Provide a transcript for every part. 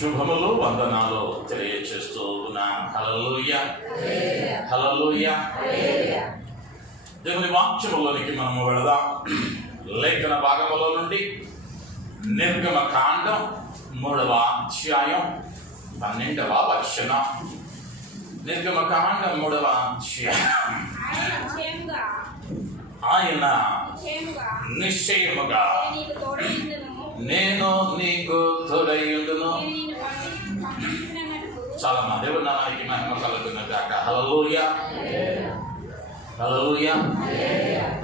శుభములు వందనాలు తెలియచేస్తూ ఉన్నాం. హల్లెలూయా హల్లెలూయా. దేవుని వాక్యములోనికి మనము వెళదాం. లేఖన భాగములో నుండి నిర్గమ కాండం 3వ అధ్యాయం 12వ వచనం. నిర్గమ కాండం 3వ అధ్యాయం. ఆయన నిశ్చయముగా నేను నీకు తోడైయుండును. చాలా మా దేవుని నామానికి మహిమ కలుగును గాక. హల్లెలూయా హల్లెలూయా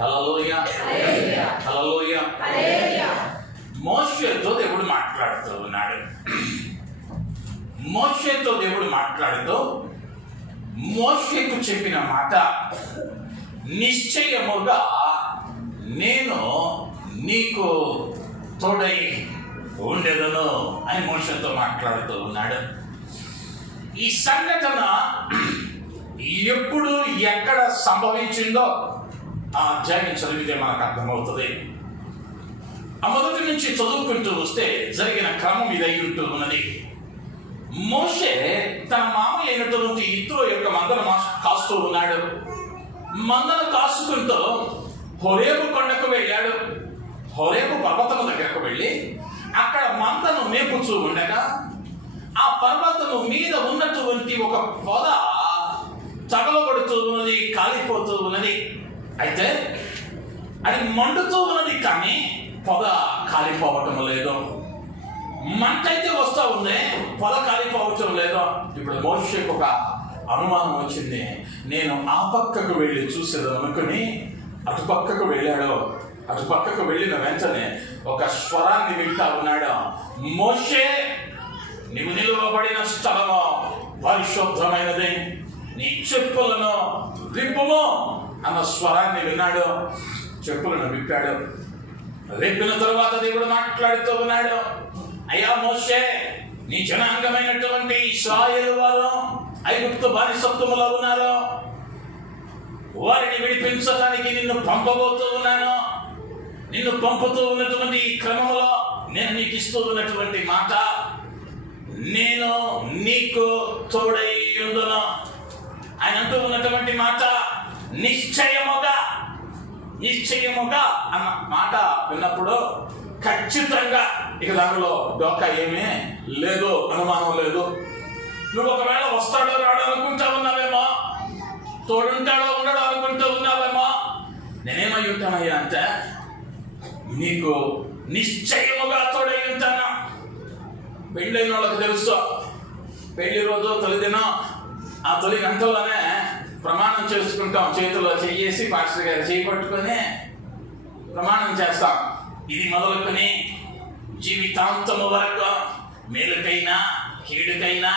హల్లెలూయా హల్లెలూయా. మోషేతో దేవుడు మాట్లాడుతూ ఉన్నాడు. మోషేతో దేవుడు మాట్లాడుతూ మోషేకు చెప్పిన మాట, నిశ్చయముగా నేను నీకు తోడై ఉండేదను అని మోషేతో మాట్లాడుతూ ఉన్నాడు. ఈ సంఘటన ఎప్పుడు ఎక్కడ సంభవించిందో ఆ అధ్యాయం చదివితే మనకు అర్థమవుతుంది. ఆ మొదటి నుంచి చదువుకుంటూ వస్తే జరిగిన క్రమం ఇది అయి ఉంటూ ఉన్నది. మోషే తన మామయ్య అయినటువంటి యిత్రో యొక్క మందను కాస్తూ ఉన్నాడు. మందను కాసుకుంటూ హోరేబు కొండకు వెళ్ళాడు. హోరేబు పర్వతము దగ్గరకు వెళ్ళి అక్కడ మందను మేపుచూ ఉండగా ఆ పర్వతము మీద ఉన్నటువంటి ఒక పొద తగలబడుతూ ఉన్నది, కాలిపోతూ ఉన్నది. అయితే అది మండుతూ ఉన్నది, కానీ పొద కాలిపోవటం లేదు. మంట అయితే వస్తూ ఉంది, పొద కాలిపోవటం లేదు. ఇప్పుడు మోషేకు ఒక అనుమానం వచ్చింది. నేను ఆ పక్కకు వెళ్ళి చూసేది అనుకుని అటుపక్కకు వెళ్ళాడు. అటుపక్కకు వెళ్ళిన వెంటనే ఒక స్వరాన్ని వింటా ఉన్నాడు. మోషే, నీవు నిలువబడిన స్థలము పరిశుద్ధమైనది, నీ చెప్పులను విప్పుము అన్న స్వరాన్ని విన్నాడు. చెప్పులను విప్పాడు. విప్పిన తరువాత దేవుడు మాట్లాడుతూ ఉన్నాడు, అయ్యా మోషే, నీ జనాంగమైనటువంటి ఇశ్రాయేలు వారు ఐగుప్తు బానిసత్వములో ఉన్నారు. వారిని విడిపించడానికి నిన్ను పంపబోతూ ఉన్నాను. నిన్ను పంపుతూ ఉన్నటువంటి ఈ క్రమంలో నేను నీకు ఇస్తూ ఉన్నటువంటి మాట, నేను నీకు తోడై ఉండును. ఆయన అంటూ ఉన్నటువంటి మాట నిశ్చయముగా. నిశ్చయముగా అన్న మాట విన్నప్పుడు ఖచ్చితంగా ఇక దానిలో డోకా ఏమీ లేదు, అనుమానం లేదు. నువ్వు ఒకవేళ వస్తాడో రాడో అనుకుంటా ఉన్నావేమో, తోడుంటాడో ఉండడో అనుకుంటూ ఉన్నావేమో. నేనేమై ఉంటానయ్యా అంటే నీకు నిశ్చయముగా తోడై ఉంటాను. పెళ్ళైన వాళ్ళకి తెలుసు, పెళ్లి రోజు తొలిదినం ఆ తొలి గంటలోనే ప్రమాణం చేసుకుంటాం. చేతిలో చెయ్యేసి పాస్టర్ గారు చేయి పట్టుకొని ప్రమాణం చేస్తాం. ఇది మొదలుకొని జీవితాంతము వరకు మేలుకైనా కీడుకైనా,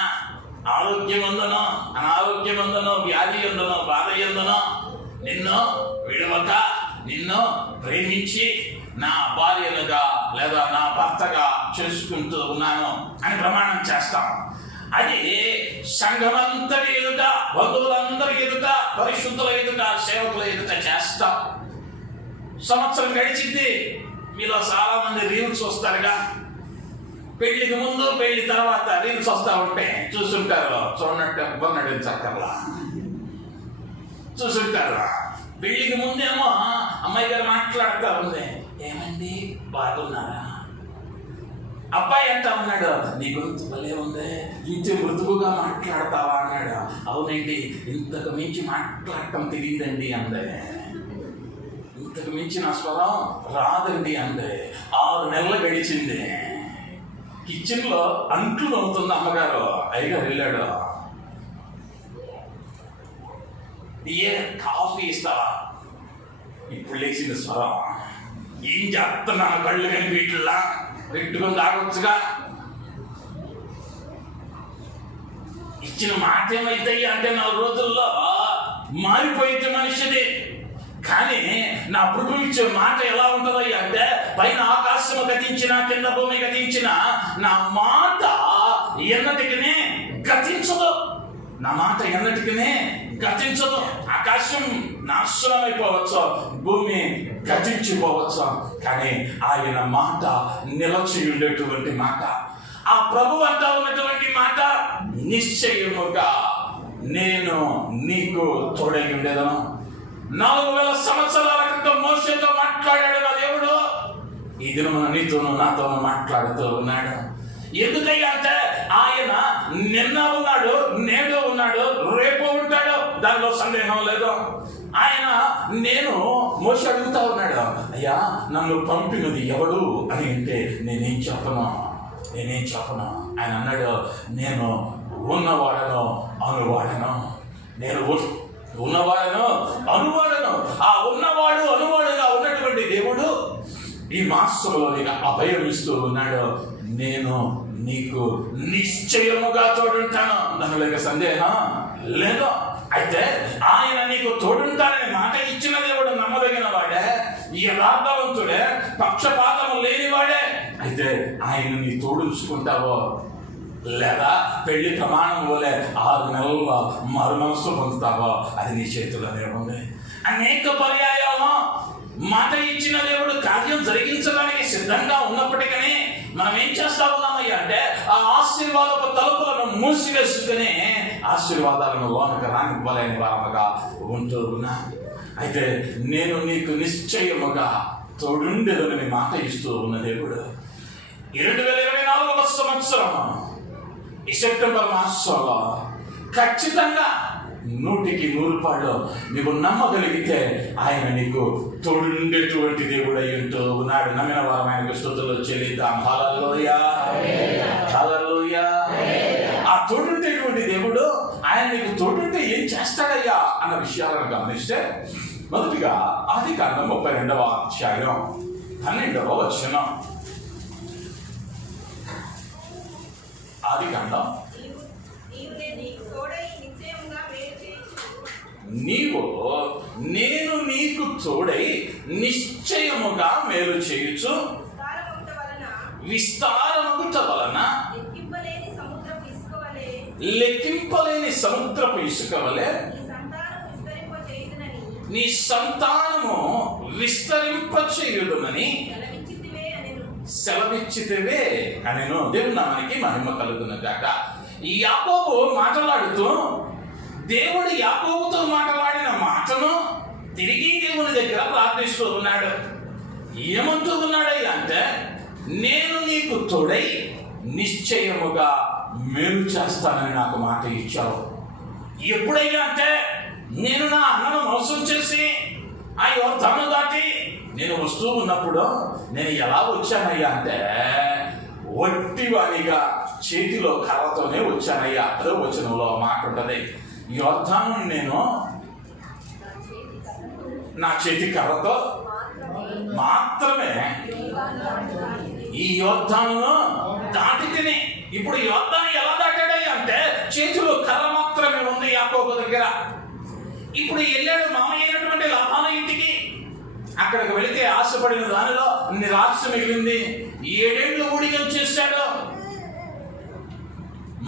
ఆరోగ్యం ఉందనో అనారోగ్యం ఉందనో, వ్యాధి ఉందనో బాధ ఉందనో నిన్ను విడవక నిన్ను ప్రేమించి నా భార్యలుగా లేదా నా భర్తగా చేసుకుంటూ ఉన్నాను అని ప్రమాణం చేస్తాం. అది సంఘమంతటి ఎదుట, బంధువులందరి ఎదుట, పరిశుద్ధుల ఎదుట, సేవకుల ఎదుట చేస్తాం. సంవత్సరం గడిచింది. మీలో చాలా మంది రీల్స్ వస్తారుగా, పెళ్లికి ముందు పెళ్లి తర్వాత రీల్స్ వస్తా ఉంటే చూసుంటారు. చూడనట్టు బొన్నడు చక్కర్లా చూసుంటారు. పెళ్లికి ముందేమో అమ్మాయి గారు మాట్లాడుతూ ఉంది, ఏమండి బాగున్నారా? అబ్బాయి అంటా ఉన్నాడు, నీ గొంతు భలే ఉంది, ఇంత మృదువుగా మాట్లాడతావా అన్నాడు. అవునండి, ఇంతకు మించి మాట్లాడటం తెలియదండి అందే. ఇంతకు మించిన స్వరం రాదండి అందే. 6 నెలలు గడిచింది. కిచెన్లో అంట్లు నవ్వుతుంది అమ్మగారు. అయ్యగారు వెళ్ళాడు, ఏ కాఫీ ఇస్తావా? ఇప్పుడు లేచిన స్వరం, ఏం చేస్తున్నాను కళ్ళు కానీ వీటిల్లా పెట్టుకొని తాగొచ్చుగా. ఇచ్చిన మాట ఏమైతాయి అంటే 4 రోజుల్లో మారిపోయింది మనిషిది. కానీ నా ప్రభు ఇచ్చే మాట ఎలా ఉంటుందో అంటే, పైన ఆకాశము గతించిన, కింద భూమి గతించిన, నా మాట ఎన్నటికనే గతించదు. నా మాట ఎన్నటికనే గతించదు. ఆకాశం నాశనం అయిపోవచ్చు, భూమి గతించిపోవచ్చు, కానీ ఆయన మాట నిలచి ఉండేటువంటి మాట. ఆ ప్రభు అంటా ఉన్నటువంటి మాట, నిశ్చయముగా నేను నీకు తోడై ఉండేదను. 4000 సంవత్సరాల క్రితం మోషేతో మాట్లాడాడు నా దేవుడు. ఈ దినమున నీతోనూ నాతోనూ మాట్లాడుతూ ఉన్నాడు. ఎందుకయ్యా అంటే ఆయన నిన్న ఉన్నాడు, నేడు ఉన్నాడు, రేపు ఉంటాడు, దానిలో సందేహం లేదు. ఆయన మోషే అడుగుతా ఉన్నాడు, అయ్యా నన్ను పంపినది ఎవడు అని అంటే నేనేం చెప్పను. ఆయన అన్నాడు, నేను ఉన్నవాడను అనువాడను. నేను ఉన్నవాడను అనువాడను. ఆ ఉన్నవాడు అనువాడుగా ఉన్నటువంటి దేవుడు ఈ మాసంలో నీకు అభయం ఇస్తూ ఉన్నాడు. నేను నీకు నిశ్చయముగా తోడుంటాను, దానిలో సందేహం లేదు. అయితే ఆయన నీకు తోడుంటానని మాట ఇచ్చిన దేవుడు నమ్మదగిన వాడే, యథార్థవంతుడే, పక్షపాతము లేనివాడే. అయితే ఆయన నీ తోడుంచుకుంటావో లేదా పెళ్లి ప్రమాణం వలె 6 నెలల్లో మరు మనసు పొందుతావో అది నీ చేతుల్లోనే ఉంది. అనేక పర్యాయాలు మాట ఇచ్చిన దేవుడు కార్యం జరిగించడానికి సిద్ధంగా ఉన్నప్పటికీ మనం ఏం చేస్తా ఉన్నామయ్యా అంటే ఆ ఆశీర్వాదపు తలుపులను మూసివేసుకుని ఆశీర్వాదాలను లోనకు రానివ్వలేని వారముగా ఉంటూ ఉన్నా. అయితే నేను నీకు నిశ్చయముగా తోడుండేదని మాట ఇస్తూ ఉన్న దేవుడు 2024 సంవత్సరం ఈ సెప్టెంబర్ మాసంలో ఖచ్చితంగా 100% నీవు నమ్మగలిగితే ఆయన నీకు తోడుండేటువంటి దేవుడు అయి ఉంటూ ఉన్నాడు. నమ్మిన వారం ఆయనకు స్తుతులు చెల్లిద్దాం. హల్లెలూయా, హల్లెలూయా. ఆ తోడుండేటువంటి దేవుడు ఆయన నీకు తోడుంటే ఏం చేస్తాడయ్యా అన్న విషయాలను గమనిస్తే, మొదటిగా ఆదికాండం 32వ అధ్యాయం 12వ వచనం. ఆదికాండం, నేను నీకు తోడై నిశ్చయముగా మేలు చేయుచు విస్తారముట వలన లెక్కింపలేని సముద్రపు ఇసుక వలె నీ సంతానము విస్తరింపచేయుదునని సెలవిచ్చితివే అనెను. దేవుని నామానికి మహిమ కలుగును గాక. ఈ యాకోబు మాట్లాడుతూ దేవుడు యాకోబుతో మాట్లాడిన మాటను తిరిగి దేవుని దగ్గర ప్రార్థిస్తూ ఉన్నాడు. ఏమంటూ ఉన్నాడయ్యా అంటే, నేను నీకు తోడై నిశ్చయముగా మేలు చేస్తానని నాకు మాట ఇచ్చావు. ఎప్పుడైనా అంటే నేను నా అన్నను మోసం చేసి ఆ యోర్దాను దాటి నేను వస్తూ ఉన్నప్పుడు నేను ఎలా వచ్చానయ్యా అంటే ఒట్టివాడిగా చేతిలో కర్రతోనే వచ్చానయ్యా. అదో వచనంలో మాట ఉంటుంది. యోర్దాను నేను నా చేతి కర్రతో మాత్రమే ఈ యోర్దానును దాటి తిని. ఇప్పుడు యోర్దాను ఎలా దాటాడయ్యా అంటే చేతిలో కర్ర మాత్రమే ఉంది యాకోబు దగ్గర. ఇప్పుడు వెళ్ళాడు మామయ్య అయినటువంటి లాబాను ఇంటికి. అక్కడికి వెళితే ఆశపడిన దానిలో నిరాశ మిగిలింది. 7 ఏళ్ళు ఊడిగం చేశాడు,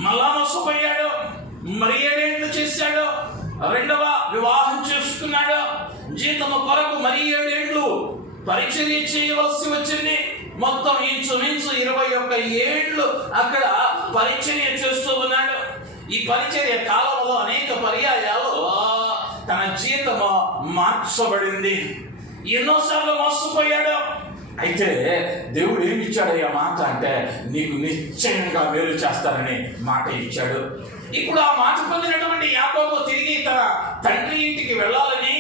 మళ్ళా మోసపోయాడు, మరి 7 ఏళ్ళు చేశాడు, 2వ వివాహం చేసుకున్నాడు. జీతము కొరకు మరి 7 ఏళ్ళు పరిచర్య చేయవలసి వచ్చింది. మొత్తం ఇంచుమించు 21 ఏళ్ళు అక్కడ పరిచర్య చేస్తూ ఉన్నాడు. ఈ పరిచర్య కాలంలో అనేక పర్యాయాలు తన జీతము మార్చబడింది. ఎన్నోసార్లు మోసపోయాడు. అయితే దేవుడు ఏమి ఇచ్చాడయ్యా మాట అంటే నీకు నిశ్చయంగా మేలు చేస్తానని మాట ఇచ్చాడు. ఇప్పుడు ఆ మాట పొందినటువంటి యాకోబు తిరిగి తన తండ్రి ఇంటికి వెళ్ళాలని,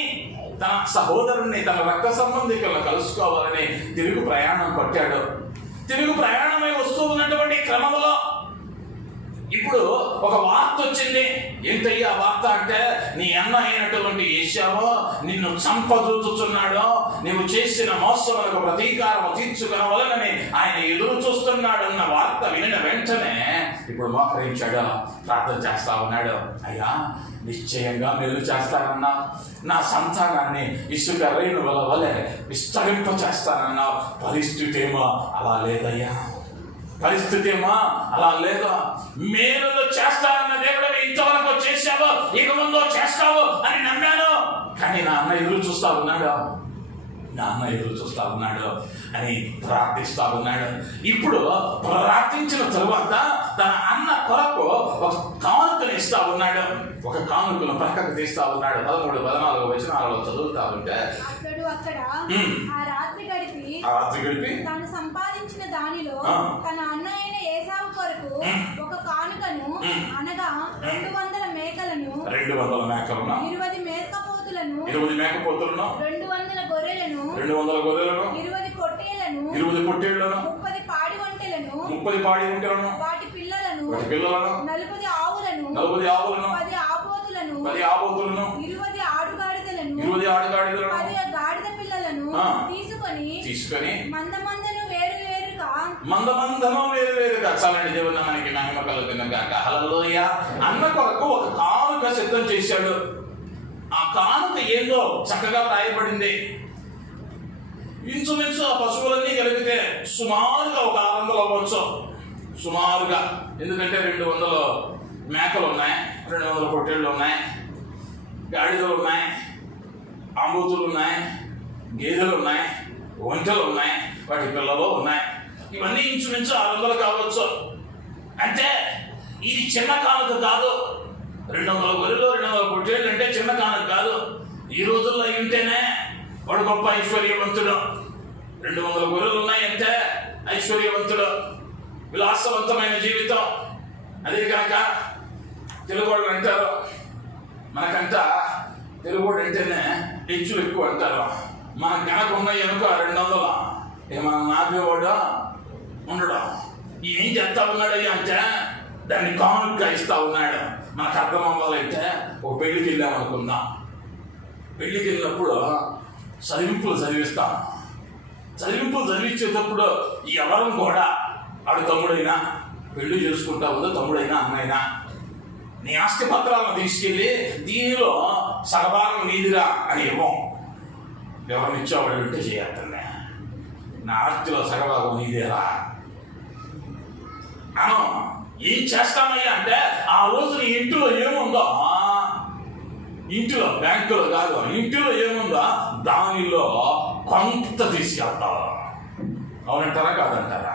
తన సహోదరుణ్ణి, తన రక్త సంబంధికులను కలుసుకోవాలని తిరుగు ప్రయాణం పట్టాడు. తిరుగు ప్రయాణమై వస్తూ ఉన్నటువంటి క్రమంలో ఇప్పుడు ఒక వార్త వచ్చింది. ఏంటయ్యా వార్త అంటే, నీ అన్న అయినటువంటి ఏశావు నిన్ను చంపజూచుచున్నాడు, నీవు చేసిన మోసములకు ప్రతీకారము తీర్చుకొనవలెనని ఆయన ఎదురు చూస్తున్నాడు అన్న వార్త వినిన వెంటనే ఇప్పుడు మోకరించాడు, ప్రార్థన చేస్తా ఉన్నాడు. అయ్యా నిశ్చయంగా మేలు చేస్తానన్నా, నా సంతానాన్ని ఇసుక రేణువుల వలె విస్తరింప చేస్తానన్నా. పరిస్థితి ఏమో అలా లేదయ్యా, పరిస్థితి ఏమో అలా లేదా. మేలులు చేస్తానన్న దేవుడు ఇంతవరకు చేశావు, ఇక ముందు చేస్తావు అని నమ్మాను. కానీ నా అన్న ఎదురు చూస్తా ఉన్నాడు. నాన్న ఎదురు చూస్తా ఉన్నాడు అని ప్రార్థిస్తా ఉన్నాడు. ఇప్పుడు ప్రార్థించిన తరువాత తన అన్న కొరకు ఒక కానుకను ఇస్తా ఉన్నాడు. ఒక కానుకను పక్కకు తీస్తా ఉన్నాడు. 13-14 వచనాలలో చదువుతా ఉంటే, అక్కడ ఆ రాత్రి గడిపి తాను సంపాదించిన దానిలో తన అన్న అయిన ఏసావు కొరకు ఒక కానుకను, అనగా 200 మేకలను, 20 మేకపోతులను, 200 గొర్రెలను, 20 పొట్టేళ్లను, 30 పాడి ఒంటెలను, వాటి పిల్లలను, 40 ఆవులను, 10 ఆబోతులను, 20 ఆడుగాడిదలను, 10 గాడిద పిల్లలను తీసుకొని మందమందను వేరువేరుగా చాలండి. దేవుని మనకి మహిమ కలుగును గాక. హల్లెలూయా. అన్న కొరకు ఒక కానుక సిద్ధం చేశాడు. ఆ కానుక ఏందో చక్కగా రాయబడింది. ఇంచుమించు ఆ పశువులన్నీ కలిపితే సుమారుగా ఒక 600 అవ్వచ్చు. సుమారుగా. ఎందుకంటే 200 మేకలు ఉన్నాయి, 200 పొట్టేళ్ళు ఉన్నాయి, గాడిదలు ఉన్నాయి, ఆంబూతులు ఉన్నాయి, గేదెలు ఉన్నాయి, ఒంటెలు ఉన్నాయి, వాటి పిల్లలు ఉన్నాయి. ఇవన్నీ ఇంచుమించు 600 కావచ్చు. అంటే ఇది చిన్న కానుక కాదు. 200 గొర్రెలు, 200 పొట్టేళ్ళు అంటే చిన్న కానుక కాదు. ఈ రోజుల్లో అయి ఉంటేనే వాడు గొప్ప ఐశ్వర్యవంతుడు. 200 గొర్రెలు ఉన్నాయంటే ఐశ్వర్యవంతుడు, విలాసవంతమైన జీవితం. అదే కనుక తెలుగు వాళ్ళు అంటారు, మనకంట తెలుగు వాడు అంటేనే హెచ్చులు ఎక్కువ అంటారు. మన కనుక ఉన్నాయి అనుకో 200, ఇక మనం నాపేవాడు ఉండడం. ఏం చేస్తా ఉన్నాడు అంటే దాన్ని కానుకగా ఇస్తా ఉన్నాడు. మనకు అర్థం అవ్వాలంటే ఒక పెళ్లికి వెళ్ళామనుకుందాం. పెళ్లికి వెళ్ళినప్పుడు చదివింపులు చదివిస్తాం. చదివింపులు చదివించేటప్పుడు ఎవరు కూడా వాడు తమ్ముడైనా, పెళ్లి చేసుకుంటా ఉందో తమ్ముడైనా అన్నైనా, నీ ఆస్తి పత్రాలను తీసుకెళ్ళి దీనిలో సగభాగం నీదిరా అని ఇవ్వం. ఎవరిని ఇచ్చేవాడు ఉంటే చేయాలంటే నా ఆస్తిలో సగభాగం నీదేరా అను. ఏం చేస్తామయ్యా అంటే ఆ రోజు నీ ఇంటిలో ఏముందో, ఇంటిలో బ్యాంకులో కాదు, ఇంటిలో ఏముందో దానిలో కొంత తీసుకెళ్తావు. అవునంటారా కాదంటారా?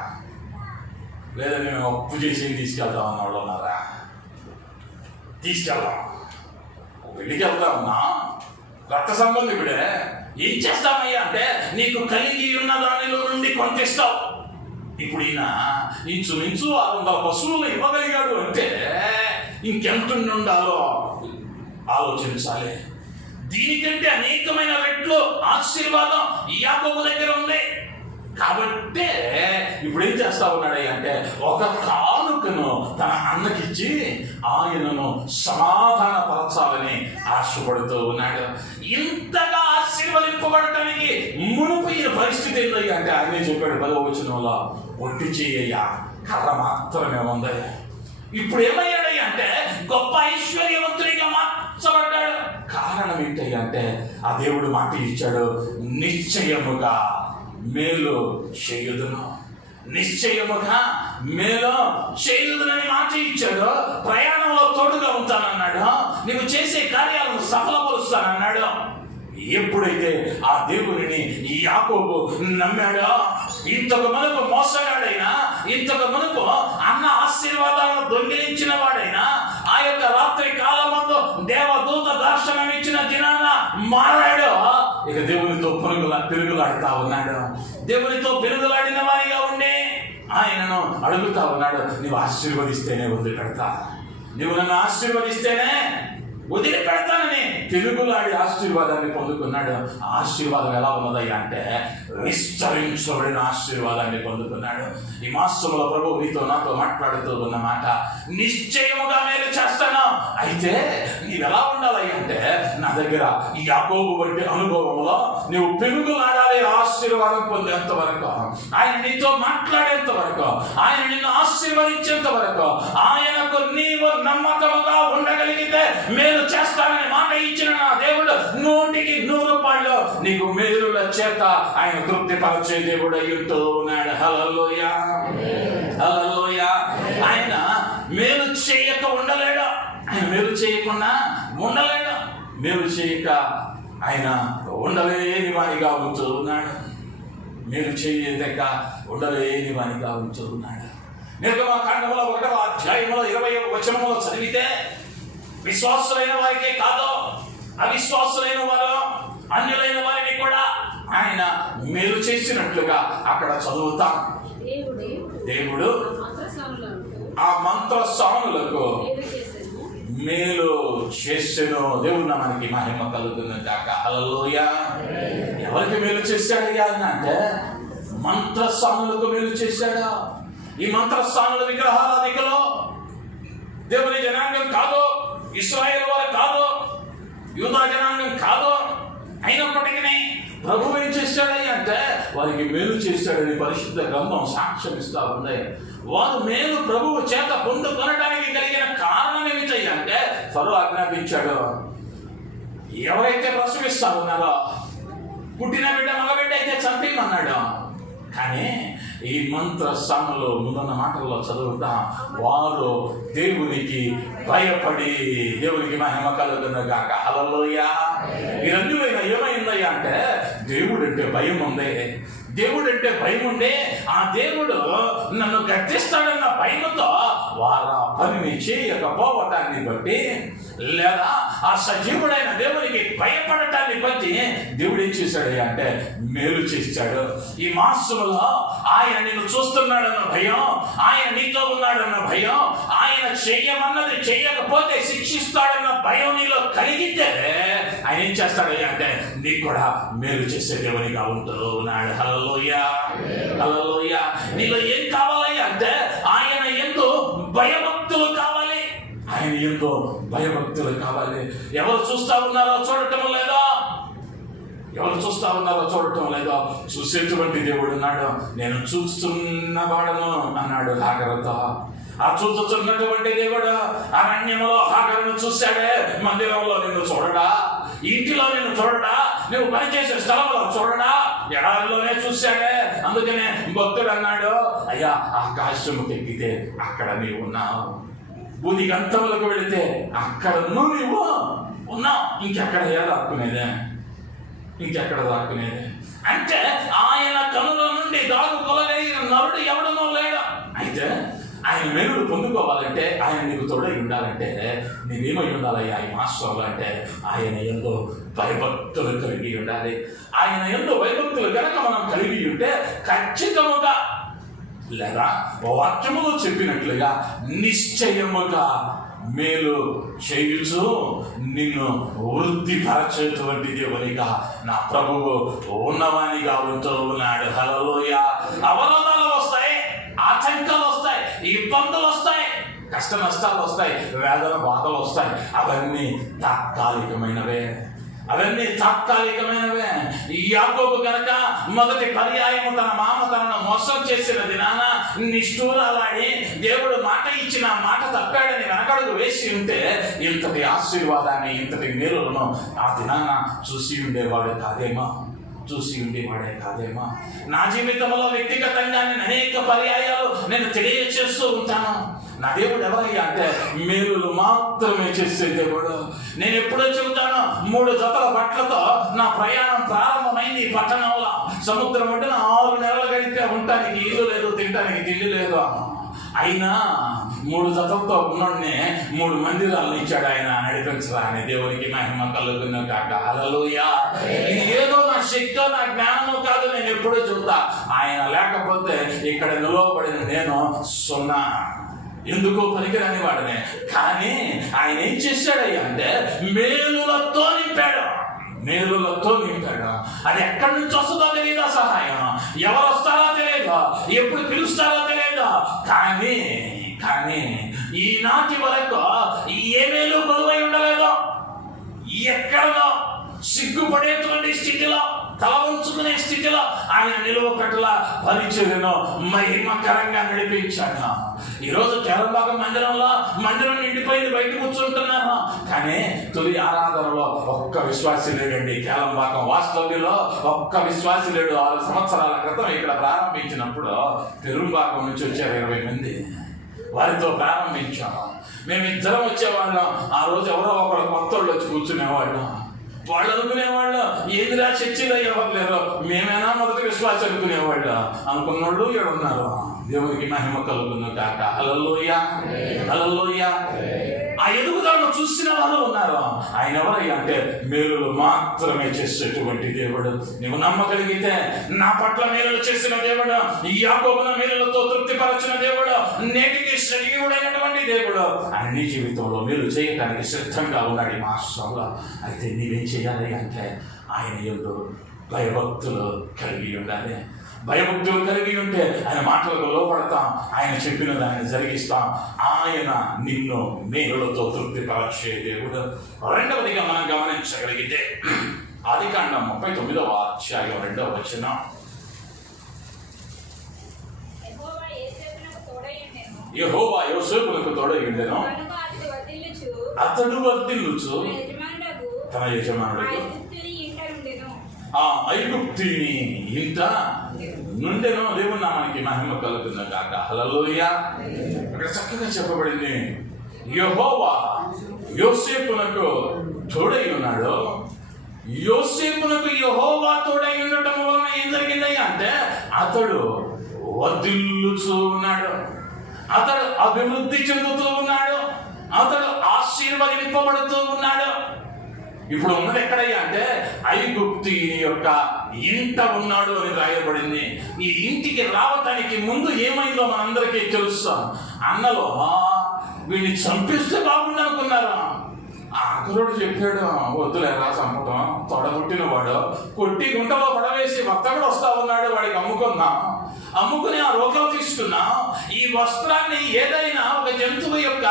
లేదా మేము అప్పు చేసి తీసుకెళ్తాం అన్న వాళ్ళు ఉన్నారా? తీసుకెళ్దాం. పెళ్ళికి వెళ్తామన్నా రక్త సంబంధికుడే. ఏం చేస్తామయ్యా అంటే నీకు కలిగి ఉన్న దానిలో నుండి కొంత ఇస్తావు. ఇప్పుడు ఈయన ఇంచుమించు 600 పశువులు ఇవ్వగలిగాడు అంటే ఇంకెంత ఉండాలో ఆలోచించాలి. దీనికంటే అనేకమైన రెట్లు ఆశీర్వాదం యాకోబు దగ్గర ఉంది. కాబట్టి ఇప్పుడు ఏం చేస్తా ఉన్నాడు అంటే ఒక కానుకను తన అన్నకిచ్చి ఆయనను సమాధానపరచాలని ఆశపడుతూ ఉన్నాడు. ఇంతగా ఆశీర్వదింపబడటానికి మునుపు ఈ పరిస్థితి ఏంటయ్యా అంటే ఆయనే చెప్పాడు 10వ వచనంలో, ఒట్టి చేయయ్యా, కర్ర మాత్రమే ఉంది. ఇప్పుడు ఏమయ్యాడయ్యా అంటే గొప్ప ఐశ్వర్యవంతుడిగా మార్చబడ్డాడు. కారణం ఏంటయ్యా అంటే ఆ దేవుడు మాట ఇచ్చాడు, నిశ్చయముగా మేలు చేయుదును, నిశ్చయముగా మేలు చేయుదునని మాట ఇచ్చాడు. ప్రయాణంలో తోడుగా ఉంటానన్నాడు. నీవు చేసే కార్యాలను సఫలపరుస్తానన్నాడు. ఎప్పుడైతే ఆ దేవుడిని యాకోబు నమ్మాడో, ఇంతకు మనకు మోసగాడైనా, ఇంతకు మనకు అన్న ఆశీర్వాదాలను దొంగిలించిన వాడైనా, ఆ యొక్క రాత్రి కాలమందు దేవదూత దర్శనం ఇచ్చిన దినాన మారాడు. ఇక దేవునితో పెరుగులాడుతా ఉన్నాడు. దేవునితో పెరుగులాడిన వారిగా ఉండి ఆయనను అడుగుతా ఉన్నాడు, నీవు ఆశీర్వదిస్తేనే వదిలిపెడతా, నువ్వు నన్ను ఆశీర్వదిస్తేనే వదిలిపెడతానని తెలుగులాడి ఆశీర్వాదాన్ని పొందుకున్నాడు. ఆశీర్వాదం ఎలా ఉన్నదయ్యా అంటే విస్తరించబడిన ఆశీర్వాదాన్ని పొందుకున్నాడు. ఈ మాసంలో ప్రభు నీతో నాతో మాట్లాడుతూ ఉన్న మాట, నిశ్చయముగా మేలు చేస్తాను. అయితే నీవు ఎలా ఉండాలి అంటే నా దగ్గర ఈ యాకోబు వంటి అనుభవంలో నువ్వు పెరుగులాడాలి. ఆశీర్వాదం పొందేంత వరకు, ఆయన నీతో మాట్లాడేంత వరకు, ఆయన నిన్ను ఆశీర్వదించేంత వరకు, ఆయనకు నీవు నమ్మకముగా ఉండగలిగితే మేలు చేస్తానని మాట ఇచ్చిన నా దేవుడు 100కి 100 నీకు మేలుల చేత ఆయన తృప్తి పరిచే దేవుడు అయ్యుంటూ ఉన్నాడు. హల్లెలూయా, హల్లెలూయా. ఆయన మేలు చేయక ఉండలేడు, ఆయన మేలు చేయకుండా ఉండలేడు. మేలు చేయక ఆయన ఉండలేని వానిగా ఉంటూ ఉన్నాడు. మేలు చేయలేక ఉండలేని వానిగా ఉంటూ ఉన్నాడు. నిర్గమకాండములో 1వ అధ్యాయములో 20వ వచనములో చదివితే విశ్వాసులైన వారికే కాదు, అవిశ్వాసులైన వారు, అన్యులైన వారిని కూడా ఆయన మేలు చేసినట్లుగా అక్కడ చదువుతాం. దేవుడు ఆ మంత్రస్వాములకు మేలు చేసెను. దేవుడు నామానికి మహిమ కలుగును గాక. హల్లెలూయా. ఎవరికి మేలు చేశాడయ్యా అంటే మంత్రస్వాములకు మేలు చేశాడా? ఈ మంత్రస్వాముల విగ్రహారాధికలో దేవుని జనాంగం కాదు, ఇశ్రాయేలు వారు కాదు, యూదా జనాంగం కాదు. అయినప్పటికీ ప్రభు ఏం చేశాడని అంటే వారికి మేలు చేశాడని పరిశుద్ధ గ్రంథం సాక్ష్యం ఇస్తా ఉంది. వారు మేలు ప్రభువు చేత పొందుకొనడానికి కలిగిన కారణం ఏమిటయ్యా అంటే ఫరో ఆజ్ఞాపించాడు, ఎవరైతే ప్రసవిస్తా ఉన్నారో పుట్టిన బిడ్డ మగబిడ్డ అయితే చంపేయమన్నాడు. కానీ ఈ మంత్రస్వాములు ముందున్న మాటల్లో చదువుతా వారు దేవునికి భయపడి, దేవునికి మహిమ కలుగును గాక. హల్లెలూయా. వీరందువైనా ఏమైందయ్యా అంటే దేవుడు అంటే భయం ఉంది. దేవుడు అంటే భయం ఉండే ఆ దేవుడు నన్ను గద్దిస్తాడన్న భయంతో వారు ఆ పనిని చేయకపోవటాన్ని బట్టి, లేదా ఆ సజీవుడైన దేవునికి భయపడటాన్ని బట్టి దేవుడు ఏం చేశాడు అంటే మేలు చేశాడు. ఈ మాసంలో ఆయన నిన్ను చూస్తున్నాడన్న భయం, ఆయన నీతో ఉన్నాడన్న భయం, ఆయన చేయమన్నది చేయకపోతే శిక్షిస్తాడన్న భయం నీలో కలిగితే ఆయన ఏం చేస్తాడు అంటే నీకు కూడా మేలు చేసే దేవునిగా ఉంటూ ఉన్నాడు. హల్లెలూయా. హల్లెలూయా. నీలో ఏం కావాలి అంటే ఆయన ఎంతో భయభక్తులు కావాలి. ఆయన ఎంతో భయభక్తులు కావాలి. ఎవరు చూస్తా ఉన్నారో చూడటం లేదా? ఎవరు చూస్తా ఉన్నారో చూడటం లేదా? చూసేటువంటి దేవుడు ఉన్నాడు. నేను చూస్తున్నవాడను అన్నాడు హాగరుతో. ఆ చూస్తున్నటువంటి దేవుడు అరణ్యంలో హాగరును చూశాడే. మందిరంలో నిన్ను చూడడా, ఇంటిలో నిన్ను చూడడా, నువ్వు పనిచేసే స్థలంలో చూడడా, ఎడారిలోనే చూశాడే. అందుకనే భక్తుడు అన్నాడు, అయ్యా ఆకాశముకి ఎక్కితే అక్కడ నీవు ఉన్నావు, భూదిగంతములకు వెళితే అక్కడ నీవు ఉన్నావు, ఇంకెక్కడ దాక్కునేదే, ఇంకెక్కడ దాక్కునేదే. అంటే ఆయన కనుల నుండి దాగుకొలగలిగిన నరుడు ఎవడనో లేడు. అయితే ఆయన మేలుడు పొందుకోవాలంటే, ఆయన నీకు తోడై ఉండాలంటే నీవేమై ఉండాలయ్యా ఈ మాస్టర్లు అంటే ఆయన ఎంతో భయభక్తులు కలిగి ఉండాలి. ఆయన ఎంతో భయభక్తులు కనుక మనం కలిగి ఉంటే ఖచ్చితముగా, లేదా వాక్యములో చెప్పినట్లుగా నిశ్చయముగా మేలు చేయుచు నిన్ను వృద్ధిపరచేటువంటి దేవునిగా నా ప్రభువు ఉన్నవానిగా ఉంటూ ఉన్నాడు. హల్లెలూయా. అవరోధాలు వస్తాయి, ఆటంకాలు వస్తాయి, ఇబ్బందులు వస్తాయి, కష్ట నష్టాలు వస్తాయి, వేదన బాధలు వస్తాయి. అవన్నీ తాత్కాలికమైనవే, అవన్నీ తాత్కాలికమైనవే. ఈ యాకోబు కనుక మొదటి పర్యాయము తన మామ తనను మోసం చేసిన దినాన నిష్ఠూరాలాడి దేవుడు మాట ఇచ్చిన మాట తప్పాడని వెనకడుగు వేసి ఉంటే ఇంతటి ఆశీర్వాదాన్ని, ఇంతటి మేలులను ఆ దినాన చూసి ఉండేవాడే కాదేమో. నా జీవితంలో వ్యక్తిగతంగా నేను అనేక పర్యాయాలు నేను తెలియచేస్తూ ఉంటాను. నా దేవుడు ఎవరయ్యా అంటే మేలులు మాత్రమే చేసే దేవుడు. నేను ఎప్పుడో చెబుతాను, 3 జతల బట్టలతో నా ప్రయాణం ప్రారంభమైంది ఈ పట్టణంలో. సముద్రం ఒడ్డున 6 నెలలు గడిపే ఉండటానికి ఇల్లు లేదు, తినడానికి తిండి లేదు. అయినా 3 జతలతో ఉన్నోడిని 3 మందిరాలను ఇచ్చాడు ఆయన నడిపించరా అని. దేవునికి మహిమ కలుగును గాక. హల్లెలూయా. ఇది ఏదో నా శక్తో నా జ్ఞానమో కాదు, నేను ఎప్పుడో చెబుతా. ఆయన లేకపోతే ఇక్కడ నిలవబడిన నేను సున్నా, ఎందుకో పనికిరాని వాడనే. కానీ ఆయన ఏం చేశాడయ్యా అంటే మేలులతో నింపాడు. అది ఎక్కడి నుంచి వస్తుందో తెలియదు, సహాయం ఎవరు వస్తారో తెలియదు, ఎప్పుడు పిలుస్తారో తెలియదు. కానీ ఈనాటి వరకు ఏ మేలు కొలువై ఉండలేదు. ఎక్కడో సిగ్గుపడేటువంటి స్థితిలో, తల ఉంచుకునే స్థితిలో ఆయన నిలువకట్ల పరిచర్యను మహిమకరంగా నడిపించాడు. ఈరోజు కేరళ మందిరం నిండిపోయింది, బయట కూర్చుంటున్నాను. కానీ తొలి ఆరాధనలో ఒక్క విశ్వాసి లేడండి. కేలంబాకం వాస్తవ్యంలో ఒక్క విశ్వాసి లేడు. 6 సంవత్సరాల క్రితం ఇక్కడ ప్రారంభించినప్పుడు పెరుంబాకం నుంచి వచ్చారు 20 మంది. వారితో ప్రారంభించాము. మేమిద్దరం వచ్చేవాళ్ళం. ఆ రోజు ఎవరో ఒకరు కొత్త వాళ్ళు వచ్చి కూర్చునేవాళ్ళం. వాళ్ళు అనుకునేవాళ్ళు ఏదిరా చర్చిలో ఎవరు లేరు, మేమేనా మొదటి విశ్వాసం అనుకునేవాళ్ళు. అనుకున్నోళ్ళు ఉన్నారు. దేవునికి మహిమ కలుగును కాక. హల్లెలూయా, హల్లెలూయా. ఆ ఎదుగుదలను చూసిన వాళ్ళు ఉన్నారు. ఆయన ఎవరయ్యా అంటే మేలులు మాత్రమే చేసేటువంటి దేవుడు. నువ్వు నమ్మగలిగితే నా పట్ల మేలులు చేసిన దేవుడు, ఈ యాకోబును మేలులతో తృప్తిపరచిన దేవుడు, నేటికి సజీవుడైనటువంటి దేవుడు ఆయన నీ జీవితంలో మేలు చేయడానికి సిద్ధంగా ఉన్నాడు ఈ మాసంలో. అయితే నీవేం చేయాలి అంటే ఆయన యందు భయభక్తులు కలిగి ఉండాలి. భయభక్తులు కలిగి ఉంటే ఆయన మాటలకు లోపడతాం, ఆయన చెప్పినది ఆయన జరిగిస్తాం. ఆయన నిన్ను మేలులతో తృప్తిపరచే దేవుడు. రెండవదిగా మనం గమనించగలిగితే ఆదికాండం 39వ అధ్యాయం 2వ వచనం. యెహోవా యోసేపునకు తోడై ఉండెను, అతడు వర్ధిల్లుచు తన యజమానుడు ఆ ఐగుప్తుని ఇంట నుండెను. దేవుని నామానికి మహిమ కలుగును గాక. హల్లెలూయా. అక్కడ చక్కగా చెప్పబడింది, యెహోవా యోసేపునకు తోడై ఉన్నాడు. యోసేపునకు యెహోవా తోడై ఉండటం వలన ఏం జరిగిందయ్యా అంటే అతడు వర్ధిల్లుచూ ఉన్నాడు, అతడు అభివృద్ధి చెందుతూ ఉన్నాడు, అతడు ఆశీర్వదింపబడుతూ ఉన్నాడు. ఇప్పుడు ఉన్నది ఎక్కడయ్యా అంటే ఐగుప్తీయుని యొక్క ఇంట ఉన్నాడు అని రాయబడింది. ఈ ఇంటికి రావటానికి ముందు ఏమైందో మనందరికీ తెలుస్తాం. అన్నలో వీడిని చంపిస్తే బాగుండు అనుకున్నారు. ఆ అక్కరుడు చెప్పాడు, వద్దులేరా చంపటం, తొడగొట్టిన వాడు కొట్టి గుంటలో పడవేసి భర్త కూడా వస్తా ఉన్నాడు, వాడికి అమ్ముకుని ఆ రోగం తీసుకున్నాం. ఈ వస్త్రాన్ని ఏదైనా ఒక జంతువు యొక్క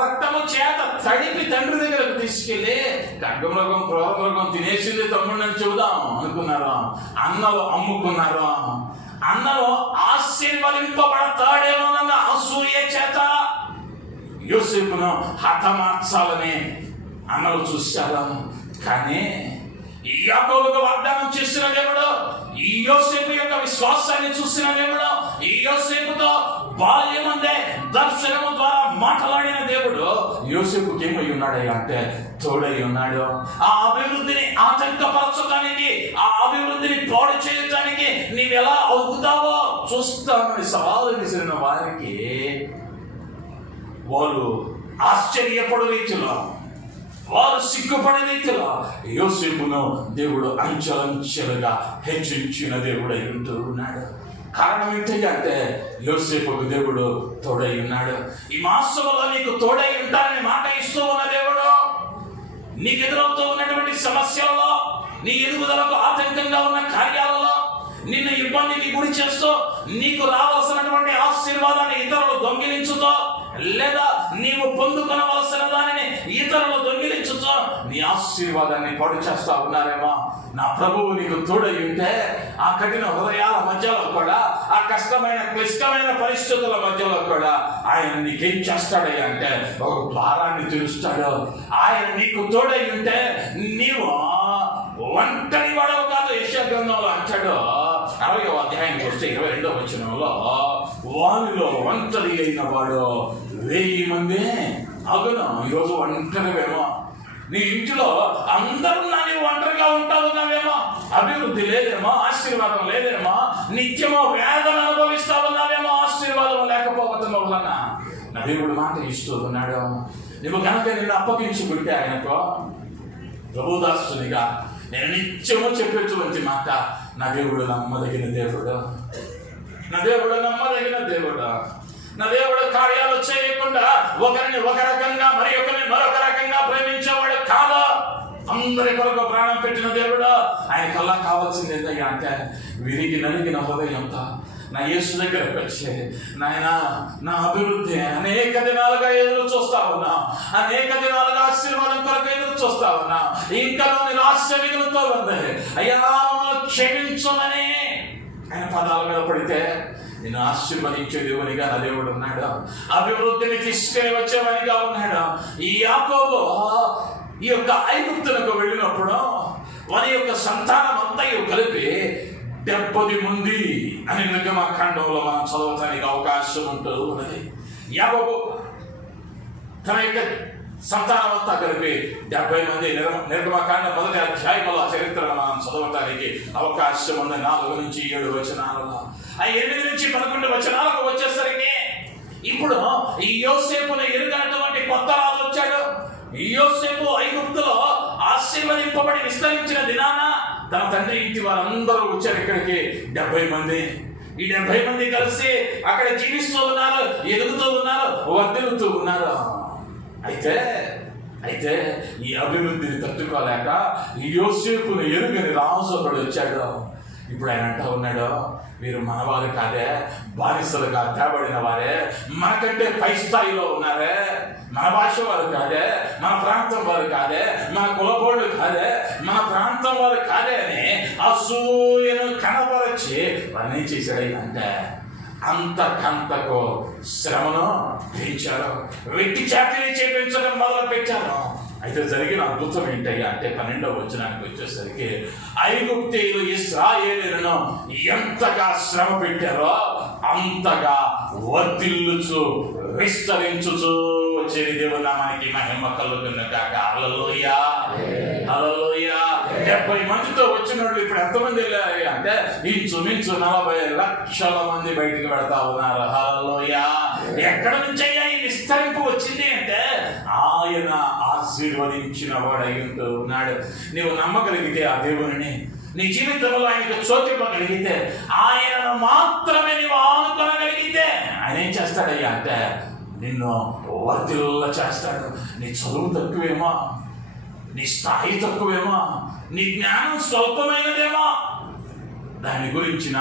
రక్తము చేత తడిపి తండ్రి దగ్గరకు తీసుకెళ్ళి ఖడ్గమృగం క్రోధమృగం తినేసింది తమ్ముడిని చెబుదాం అనుకున్నారు. అన్నలు అమ్ముకున్నారు. అన్నలు ఆశీర్వదింపబడతాడేమోనన్న అసూయ చేత యోసేపును హతమార్చాలని అన్నలు చూశారు. కానీ ఈ యాకోబుకు వాగ్దానం చేసిన దేవుడు, ఈ యోసేపు యొక్క విశ్వాసాన్ని చూసిన దేవుడు, ఈ యోసేపుతో బాల్యమందే దర్శనము ద్వారా మాట్లాడిన దేవుడు యోసేపుకి ఏమై ఉన్నాడయ్యా అంటే తోడై ఉన్నాడు. ఆ అభివృద్ధిని ఆటంకపరచడానికి, ఆ అభివృద్ధిని పాడు చేయడానికి నీవెలా అవుతావో చూస్తామని సవాలు విసిరిన వారికి వారు ఆశ్చర్యపడు రీతిలో, వారు సిగ్గుపడే రీతిలో యోసేపును దేవుడు అంచెలంచెలుగా హెచ్చించిన దేవుడై ఉంటూ ఉన్నాడు. కారణం ఏంటంటే యోసేపుకు దేవుడు తోడై ఉన్నాడు. ఈ మాసంలో నీకు తోడై ఉంటానని మాట ఇస్తూ ఉన్న దేవుడు నీకు ఎదురవుతూ ఉన్నటువంటి సమస్యలలో, నీ ఎదుగుదలకు ఆటంకంగా ఉన్న కార్యాలలో, నిన్ను ఇబ్బందికి గురి చేస్తూ నీకు రావాల్సినటువంటి ఆశీర్వాదాన్ని ఇతరులు దొంగిలించుతో, లేదా నీవు పొందుకొనవలసిన దానిని ఇతరులు దొంగిలించుతో నీ ఆశీర్వాదాన్ని పాడు చేస్తా ఉన్నారేమో. నా ప్రభువు నీకు తోడై ఉంటే ఆ కఠిన హృదయాల మధ్యలో కూడా, ఆ కష్టమైన క్లిష్టమైన పరిస్థితుల మధ్యలో కూడా ఆయన నీకేం చేస్తాడయ్యా అంటే ఒక ద్వారాన్ని తెలుస్తాడు. ఆయన నీకు తోడై ఉంటే నీవు ఒంటరి వాడవు కాదు. యెషయా గ్రంథంలో అంటాడు 60వ అధ్యాయానికి వస్తే 22వ వచనంలో, వారిలో ఒంటరి అయిన వాడు 1000 మంది అగును. ఈరోజు ఒంటరివేమో, నీ ఇంటిలో అందరూ నీవు ఒంటరిగా ఉంటావున్నావేమో, అభివృద్ధి లేదేమో, ఆశీర్వాదం లేదేమో, నిత్యమో వేదన అనుభవిస్తా ఉన్నావేమో, ఆశీర్వాదం లేకపోవటం వలన నా దేవుడు మాట ఇస్తూ ఉన్నాడు. నువ్వు కనుక నిన్ను అప్పగించుకుంటే ఆయనకు ప్రభుదాసునిగా నేను నిత్యము చెప్పేటువంటి మాట, నా దేవుడు నమ్మదగిన దేవుడు, నా దేవుడు నమ్మదగిన దేవుడు, నా దేవుడు కార్యాలు చేయకుండా ఒకరిని ఒక రకంగా మరి ఒకరిని మరొక రకంగా ప్రేమించేవాడు కాదు. అందరి కొరకు ప్రాణం పెట్టిన దేవుడు. ఆయన కల్లా కావాల్సింది ఏంటయ్యా అంటే విరిగి నలిగిన హృదయంతో నా యేసు దగ్గరకు వచ్చి, నాయన నా అభివృద్ధి అనేక దినాలుగా ఎదురు చూస్తా ఉన్నా, అనేక దినాలుగా ఆశీర్వాదం కొరకు ఎదురు చూస్తా ఉన్నా, ఇంకా నిరాశ మిగులుతూ ఉంది, అయ్యా క్షమించమని ఆయన పాదాల మీద పడితే నేను ఆశీర్వదించే దేవునిగా నా దేవుడు ఉన్నాడు. అభివృద్ధిని తీసుకుని వచ్చేవానిగా ఉన్నాడు. ఈ యాకోబు ఈ యొక్క ఐగుప్తులకు వెళ్ళినప్పుడు వారి యొక్క సంతానం అంతయు కలిపి 70 మంది అని నిర్గమకాండంలో మనం చదవటానికి అవకాశం ఉంటుంది. యాకోబు తన యొక్క సంతానమంతా కలిపి 70 మంది. నిర్గమకాండ 1వ అధ్యాయంలో చరిత్రను మనం చదవటానికి అవకాశం ఉంది. 4 నుంచి 7 వచనాలలో, 8 నుంచి 11 వచనాలకు వచ్చేసరికి ఇప్పుడు ఈ యోసేపును ఎరుగనటువంటి కొత్త రాజు వచ్చాడు. ఈ యోసేపు ఐగుప్తులో ఆశీర్వదింపబడి విస్తరించిన దినాన తన తండ్రి ఇంటి వారందరూ వచ్చారు ఇక్కడికి. 70 మంది. ఈ 70 మంది కలిసి అక్కడ జీవిస్తూ ఉన్నారు, ఎదుగుతూ ఉన్నారు, వర్ధిల్లుతూ ఉన్నారు. అయితే ఈ అభివృద్ధిని తట్టుకోలేక ఈ యోసేపును ఎరుగని రాజు ఒకడు వచ్చాడు. ఇప్పుడు ఆయన అంటా ఉన్నాడు, వీరు మనవారు కాదే, బానిసలుగా తేబడిన వారే, మనకంటే పై స్థాయిలో ఉన్నారే, మన భాష వారు కాదే, మన ప్రాంతం వారు కాదే, మన కులపోళ్ళు కాదే, మన ప్రాంతం వారు కాదే అని అసూయను కనబరచి వారిని ఏం చేశాడు అంటే అంతకంతకు శ్రమను పెంచారు, వెట్టి చాకరీ చేయించడం మొదలు పెట్టారు. అయితే జరిగిన అద్భుతం ఏంటయ్యా అంటే 12వ వచనానికి వచ్చేసరికి ఐగుప్తీయులు ఇశ్రాయేలీయులను ఎంతగా శ్రమ పెట్టారో అంతగా వర్ధిల్లుచు విస్తరించుచు వచ్చేది. దేవుని నామానికి మహిమ కలుగునుగాక. హల్లెలూయా, హల్లెలూయా. 70 మందితో వచ్చినట్లు ఇప్పుడు ఎంతమంది వెళ్ళారు అంటే ఇంచుమించు 40 లక్షల మంది బయటికి పెడతా ఉన్నారు. హల్లెలూయా. ఎక్కడ నుంచి అయ్యా ఈ విస్తరింపు వచ్చింది అంటే ఆయన ఆశీర్వదించిన వాడై ఉంటూ ఉన్నాడు. నీవు నమ్మగలిగితే ఆ దేవుని, నీ జీవితంలో ఆయనకు చోటివ్వగలిగితే, ఆయనను మాత్రమే నీవు ఆనుకొనగలిగితే ఆయన ఏం చేస్తాడయ్యా అంటే నిన్ను వర్ధిల్ల చేస్తాడు. నీ చదువు తక్కువేమో, నీ స్థాయి తక్కువేమో, నీ జ్ఞానం స్వల్పమైనదేమో, దాని గురించిన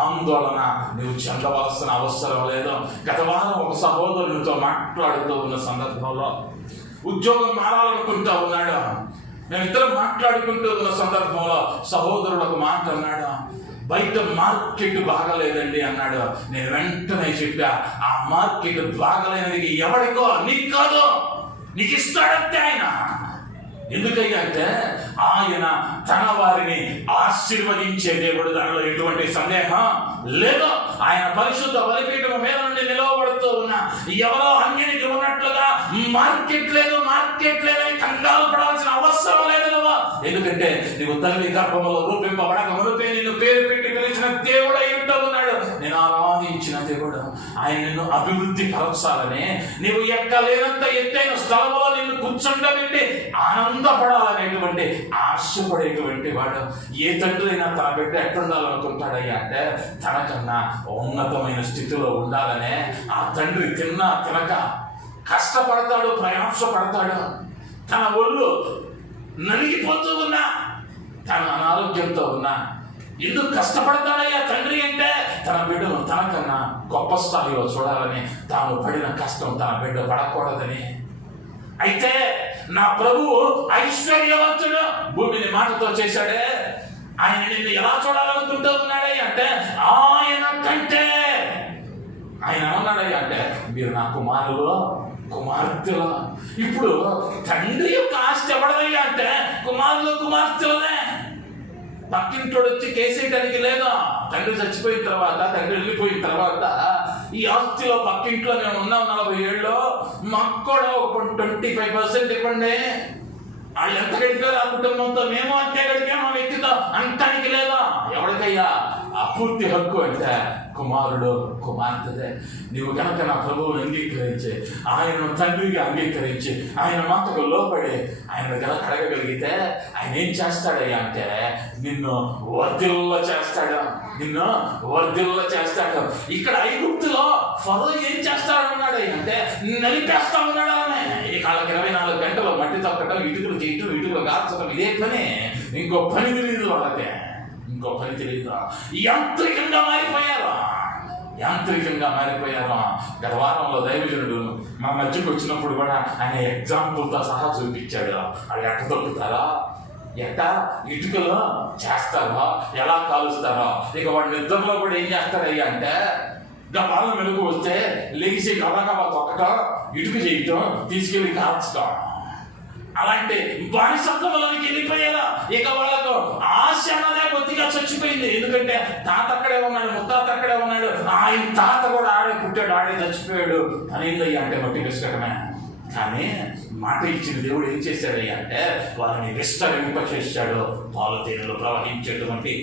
ఆందోళన నువ్వు చెందవలసిన అవసరం లేదు. గత వారం ఒక సహోదరునితో మాట్లాడుతూ ఉన్న సందర్భంలో ఉద్యోగం మారాలనుకుంటా ఉన్నాడు. మేమిద్దరం మాట్లాడుకుంటూ ఉన్న సందర్భంలో సహోదరుడు ఒక మాట అన్నాడు, బయట మార్కెట్ బాగలేదండి అన్నాడు. నేను వెంటనే చెప్పా, ఆ మార్కెట్ బాగలేనిది ఎవరికో, నీకు కాదు, నీకు ఇస్తాడంతే ఆయన. ఎందుకయ్యా అంటే ఆయన తన వారిని ఆశీర్వదించే దేవుడు, దానిలో ఎటువంటి సందేహం లేదు. ఆయన పరిశుద్ధ బలిపీఠం మీద నుండి నిలవబడుతూ ఉన్న ఎవరో అన్యునికి ఉన్నట్లుగా మార్కెట్ లేదని కంగారు పడాల్సిన అవసరం లేదు. ఎందుకంటే నీవు తల్లి గర్భంలో రూపింపబడక మునుపే నిన్ను పేరు పెట్టి పిలిచిన దేవుడు అయి ఉన్నాడు. నేను ఆరాధించిన దేవుడు. ఆయన నిన్ను అభివృద్ధి పరచాలని, నీవు ఎక్కలేనంత ఎత్తైన స్థలంలో నిన్ను కూర్చుండబెట్టి ఆనందపడాలనేటువంటి ఆశపడేటువంటి వాడు. ఏ తండ్రి అయినా తన బిడ్డ ఎట్టుండాలనుకుంటాడయ్యా అంటే తనకన్నా ఉన్నతమైన స్థితిలో ఉండాలనే. ఆ తండ్రి తినక కష్టపడతాడు, ప్రయాసపడతాడు. తన ఒళ్ళు నలిగిపోతూ ఉన్నా, తన అనారోగ్యంతో ఉన్నా ఎందుకు కష్టపడతాడయ్యా తండ్రి అంటే తన బిడ్డను తనకన్నా గొప్ప స్థాయిలో చూడాలని, తాను పడిన కష్టం తన బిడ్డ పడకూడదని. అయితే నా ప్రభువు ఐశ్వర్యవంతుడు, భూమిని మాటతో చేశాడే, ఆయన నిన్ను ఎలా చూడాలనుకుంటూ ఉన్నాడే అంటే ఆయన కంటే ఆయన ఏమన్నాడయ్యా అంటే మీరు నా కుమారులు, కుమార్తెలు. ఇప్పుడు తండ్రి యొక్క ఆస్తి ఎవడదయ్యా అంటే కుమారులు, కుమార్తెలనే. పక్కింటోడు వచ్చి కేసేయటానికి లేదా. తండ్రి చచ్చిపోయిన తర్వాత, తండ్రి వెళ్ళిపోయిన తర్వాత ఈ ఆస్తిలో పక్కింట్లో మేము ఉన్నాం 40 ఏళ్ళు, మాకు కూడా 25% ఇవ్వండి. వాళ్ళు ఎంత గడిపారు ఆ కుటుంబంతో, మేము అంతే గడిపాము ఆ వ్యక్తితో అంటానికి లేదా. ఎవరికయ్యా ఆ పూర్తి హక్కు అంటే కుమారుడు, కుమార్తెదే. నీవు కనుక నా ప్రభువును అంగీకరించి, ఆయనను తండ్రిగా అంగీకరించి, ఆయన మాటకు లోపడి ఆయన కనుక అడగగలిగితే ఆయన ఏం చేస్తాడయ్యా అంటే నిన్ను వర్ధిల్ల చేస్తాడు, నిన్ను వర్ధిల్ల చేస్తాడు. ఇక్కడ ఐగుప్తులో ఫరో ఏం చేస్తాడన్నాడయ్యా అంటే నలిపేస్తా ఉన్నాడు. ఆమె ఈ కాళ్ళకి 24 గంటలు మట్టి తొక్కటం, ఇటుకలు చేయటం, ఇటుకలు కాల్చడం, ఇదే పని. ఇంకో పని తెలియదు వాళ్ళకే, ఇంకో పని తెలియదు. యాంత్రికంగా మారిపోయారు. గత వారంలో దైవజనుడు మా మధ్యకు వచ్చినప్పుడు కూడా ఆయన ఎగ్జాంపుల్తో సహా చూపించాడు. వాళ్ళు ఎట్ట తొక్కుతారో, ఎట్ట ఇటుకలో చేస్తారో, ఎలా కాలుస్తారో. ఇక వాడి నిద్రలో కూడా ఏం చేస్తారయ్యా అంటే గబాల మెలుగు వస్తే లేచి గబగబా తొక్కటం, ఇటుక చేయటం, తీసుకెళ్ళి కాల్చటం. అలాంటి బానిసత్వంలోనికి వెళ్ళిపోయారా. ఇక వాళ్ళకు ఆశ అన్నదే కొద్దిగా చచ్చిపోయింది. ఎందుకంటే తాత అక్కడే ఉన్నాడు, ముత్తాత అక్కడే ఉన్నాడు, ఆయన తాత కూడా ఆడే పుట్టాడు, ఆడే చచ్చిపోయాడు. అనేదయ్యా అంటే మట్టి విసుకటమే. కానీ మాట ఇచ్చిన దేవుడు ఏం చేశాడయ్యా అంటే వారిని విస్తరింప చేశాడు. పాలు తేనెలు ప్రవహించేటువంటి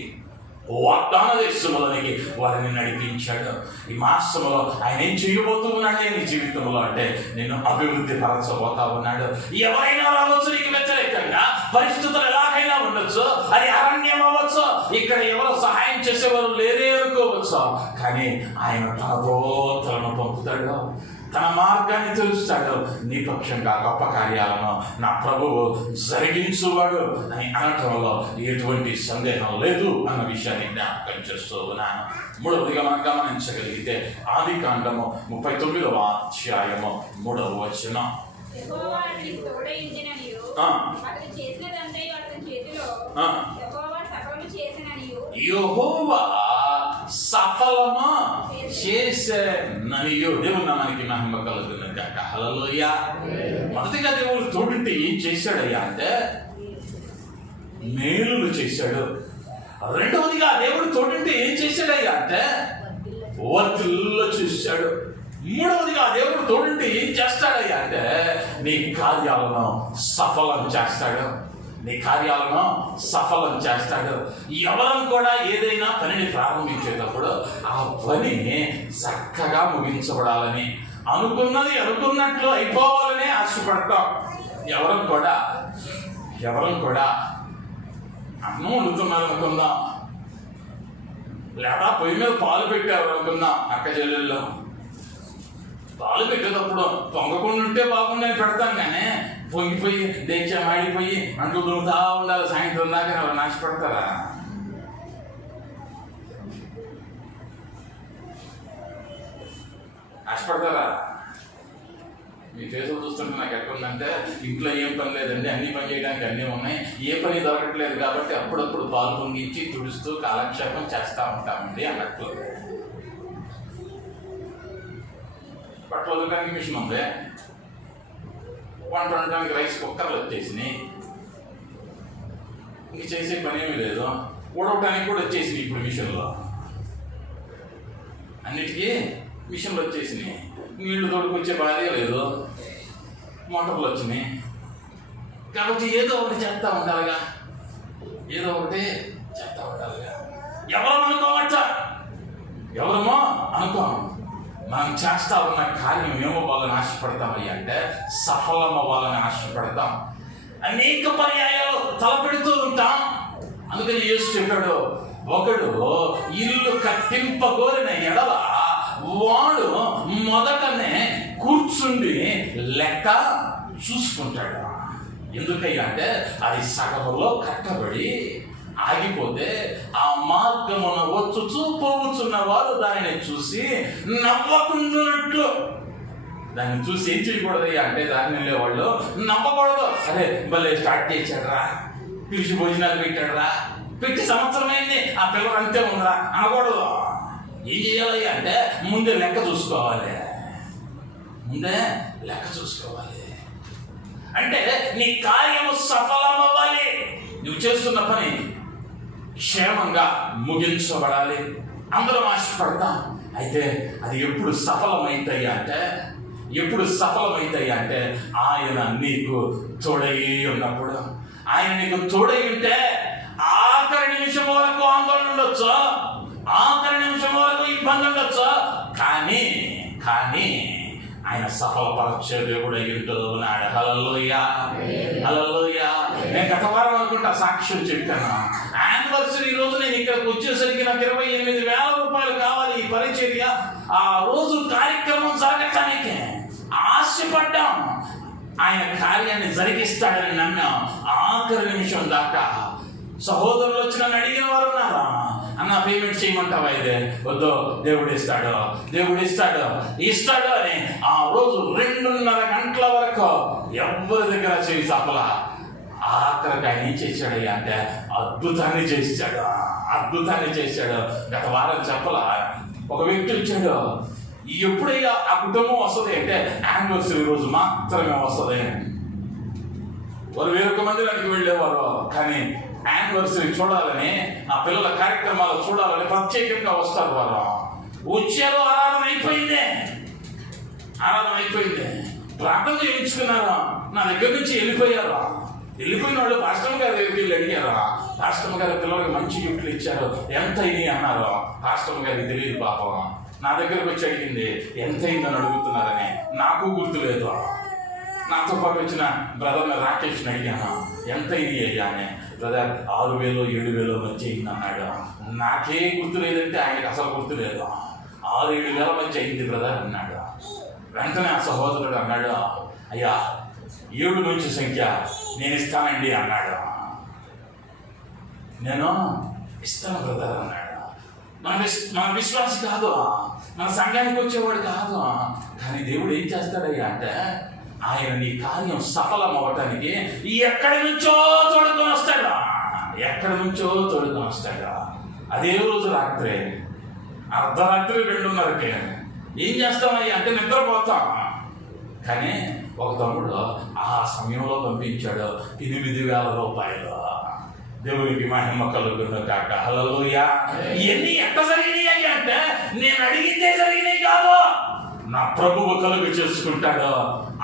వాగ్దాన దేశంలోనికి వారిని నడిపించాడు. ఈ మాసంలో ఆయన ఏం చేయబోతూ ఉన్నాడే నీ జీవితంలో అంటే నిన్ను అభివృద్ధి పరచబోతా ఉన్నాడు. ఎవరైనా రావచ్చు నీకు వ్యతిరేకంగా, పరిస్థితులు ఎలాగైనా ఉండొచ్చు, అది అరణ్యం అవ్వచ్చు, ఇక్కడ ఎవరు సహాయం చేసేవారు లేరే అనుకోవచ్చు, కానీ ఆయన తన దూతలను పంపుతాడు, తన మార్గాన్ని తెలుస్తాడు. నీ పక్షంగా గొప్ప కార్యాలను నా ప్రభువు జరిగించువాడు అని అనటంలో ఎటువంటి సందేహం లేదు అన్న విషయాన్ని జ్ఞాపకం చేస్తూ ఉన్నాను. మూడవదిగా మనం గమనించగలిగితే ఆదికాండము 39వ అధ్యాయము 3వ వచనం. యెహోవా సఫలము చేసెననియు. దేవుని నామానికి మహిమ కలుగును గాక. హల్లెలూయా. మొదటిగా దేవుడు తోడుంటే ఏం చేశాడయ్యా అంటే మేలులు చేశాడు. రెండవదిగా దేవుడు తోడుంటే ఏం చేశాడయ్యా అంటే వర్తిల్ల చేశాడు. మూడవదిగా దేవుడు తోడుంటే ఏం చేస్తాడయ్యా అంటే నీ కార్యాలను సఫలం చేస్తాడు. నీ కార్యాలను సఫలం చేస్తాడు. ఎవరం కూడా ఏదైనా పనిని ప్రారంభించేటప్పుడు ఆ పని చక్కగా ముగించబడాలని, అనుకున్నది అనుకున్నట్లు అయిపోవాలని ఆశపడతాం. ఎవరం కూడా అన్నం వండుతున్నారు అనుకుందాం, లేదా పొయ్యి మీద పాలు పెట్టారు అనుకుందాం. అక్క చెల్లెల్లో పాలు పెట్టేటప్పుడు పొంగకుండా ఉంటే బాగుండని పెడతాం, కానీ పొంగిపోయి దేక్ష మాడిపోయి అంటూ దొరుకుతా ఉండాలి సాయంత్రం దాకా ఎవరు నాశపడతారా? నాశపడతారా? మీ ఫేసులు చూస్తుంటే నాకు ఎక్కడుందంటే ఇంట్లో ఏం పని లేదండి, అన్ని పని చేయడానికి అన్నీ ఉన్నాయి, ఏ పని దొరకట్లేదు కాబట్టి అప్పుడప్పుడు పాలు పొంగించి తుడుస్తూ కాలక్షేపం చేస్తూ ఉంటామండి అన్నట్లు. బట్టలు వదలడానికి మిషన్ ఉంది, వంట వండడానికి రైస్ కుక్కర్లు వచ్చేసినాయి, ఇంక చేసే పని ఏమీ లేదు. ఊడవడానికి కూడా వచ్చేసినాయి ఇప్పుడు మిషన్లో, అన్నిటికీ మిషన్లు వచ్చేసినాయి. నీళ్లు తోడుకొచ్చే బాధే లేదు, మోటార్లు వచ్చినాయి. కాబట్టి ఏదో ఒకటి చేస్తూ ఉండాలిగా, ఎవరో అనుకోము. మనం చేస్తా ఉన్న కార్యం ఏమో వాళ్ళని ఆశపడతామయ్య అంటే సఫలం అవ్వాలని ఆశపడతాం. అనేక పర్యాయాలు తలపెడుతూ ఉంటాం. అందుకని యేసు చెప్పాడు, ఒకడు ఇల్లు కట్టింపగోరిన ఎడల వాడు మొదటనే కూర్చుండి లెక్క చూసుకుంటాడు. ఎందుకయ్యా అంటే అది సగంలో కట్టబడి ఆగిపోతే ఆ మార్గమున వచ్చుచూ పోవచ్చున్న వారు దానిని చూసి నవ్వకుండానట్లు. దాన్ని చూసి ఏం చేయకూడదయ్యా అంటే దాన్ని వెళ్ళేవాళ్ళు నవ్వకూడదు. అరే భలే స్టార్ట్ చేశాడరా, పిలిచి భోజనాలు పెట్టాడరా, పెట్టి సంవత్సరమైంది ఆ పిల్లలు అంతే ఉండరా అనకూడదు. ఏం చేయాలి అంటే ముందే లెక్క చూసుకోవాలి. అంటే నీ కార్యము సఫలమవ్వాలి, నువ్వు చేస్తున్న పని క్షేమంగా ముగించబడాలి. అందరం ఆశపడతాం. అయితే అది ఎప్పుడు సఫలమైతాయి అంటే ఆయన నీకు తోడై ఉన్నప్పుడు. ఆయన నీకు తోడై ఉంటే ఆఖరి నిమిషం వరకు ఆందోళన ఉండొచ్చు, ఆఖరి నిమిషం వరకు ఇబ్బంది ఉండొచ్చు, కానీ ఆయన సఫలపరచే దేవుడు అయ్యింటూ ఉన్నాడు. హల్లెలూయా. నేను గత వారం అనుకుంటా సాక్ష్యం చెప్పాను. యానివర్సరీ రోజు నేను ఇక్కడికి వచ్చేసరికి నాకు 28,000 రూపాయలు కావాలి ఈ పరిచర్య. ఆ రోజు కార్యక్రమం జరగటానికి ఆశపడ్డాం. ఆయన కార్యాన్ని జరిగిస్తాడని నమ్మాం. ఆఖరి నిమిషం దాకా సహోదరులు వచ్చి నన్ను అడిగిన వారు ఉన్నారా, అన్న పేమెంట్ చేయమంటావా? ఇదే వద్దు, దేవుడు ఇస్తాడు అని ఆ రోజు 2:30 గంటల వరకు ఎవరి దగ్గర చేయి చప్పలా. ఆఖరికి ఆయన ఏం చేశాడయ్యా అంటే అద్భుతాన్ని చేశాడు. గత వారం చెప్పలా, ఒక వ్యక్తి వచ్చాడు. ఎప్పుడైనా ఆ కుటుంబం వస్తుంది అంటే యానివర్సరీ రోజు మాత్రమే వస్తుంది. వారు 1000 మంది దానికి వెళ్ళేవారు, కానీ యానివర్సరీ చూడాలని, ఆ పిల్లల కార్యక్రమాలు చూడాలని ప్రత్యేకంగా వస్తారు. వారు వచ్చారు, ఆరాధన అయిపోయింది. ప్రార్థన చేయించుకున్నారా, నా దగ్గర నుంచి వెళ్ళిపోయారా. వెళ్ళిపోయిన వాళ్ళు పాస్టమ్ గారి దగ్గరికి వెళ్ళి అడిగారా, పాస్టమ్ గారి పిల్లలకి మంచి గిఫ్ట్లు ఇచ్చారు, ఎంత అయింది అన్నారు. పాస్టమ్ గారికి తెలియదు పాపం. నా దగ్గరకు వచ్చి అడిగింది ఎంత అయిందని అడుగుతున్నారని. నాకు గుర్తులేదు. నాతో పాటు వచ్చిన బ్రదర్ రాకేష్ని అడిగాను ఎంత అయింది అయ్యా అని. బ్రదర్ 6,000 7,000 మధ్య అయింది అన్నాడు. నాకే గుర్తు లేదంటే ఆయనకి అసలు గుర్తులేదు. 6-7 వేల మధ్య అయింది బ్రదర్ అన్నాడు. వెంటనే ఆ సహోదరుడు అన్నాడు, అయ్యా 7 నుంచి సంఖ్య నేను ఇస్తానండి అన్నాడు. నేను ఇస్తాను బ్రదర్ అన్నాడు. మన విశ్వాసి కాదు, మన సంఘానికి వచ్చేవాడు కాదు. కానీ దేవుడు ఏం చేస్తాడయ్యా అంటే, ఆయన నీ కార్యం సఫలం అవ్వటానికి ఎక్కడి నుంచో తోడుకొని వస్తాడు. ఎక్కడి నుంచో తోడుకొని వస్తాడు. అదే రోజు రాత్రి అర్ధరాత్రి 2:30కి ఏం చేస్తామయ్యా అంటే నిద్రపోతాం. కానీ ఒక తమ్ముడు ఆ సమయంలో పంపించాడు 8,000 రూపాయలు. దేవునికి మహిమ కలుగును కాక. హల్లెలూయా. ఇవన్నీ ఎట్లా జరిగినాయి అంటే నేను అడిగితే జరిగినాయి కాదు, నా ప్రభువు కలుగు చేసుకుంటాడు.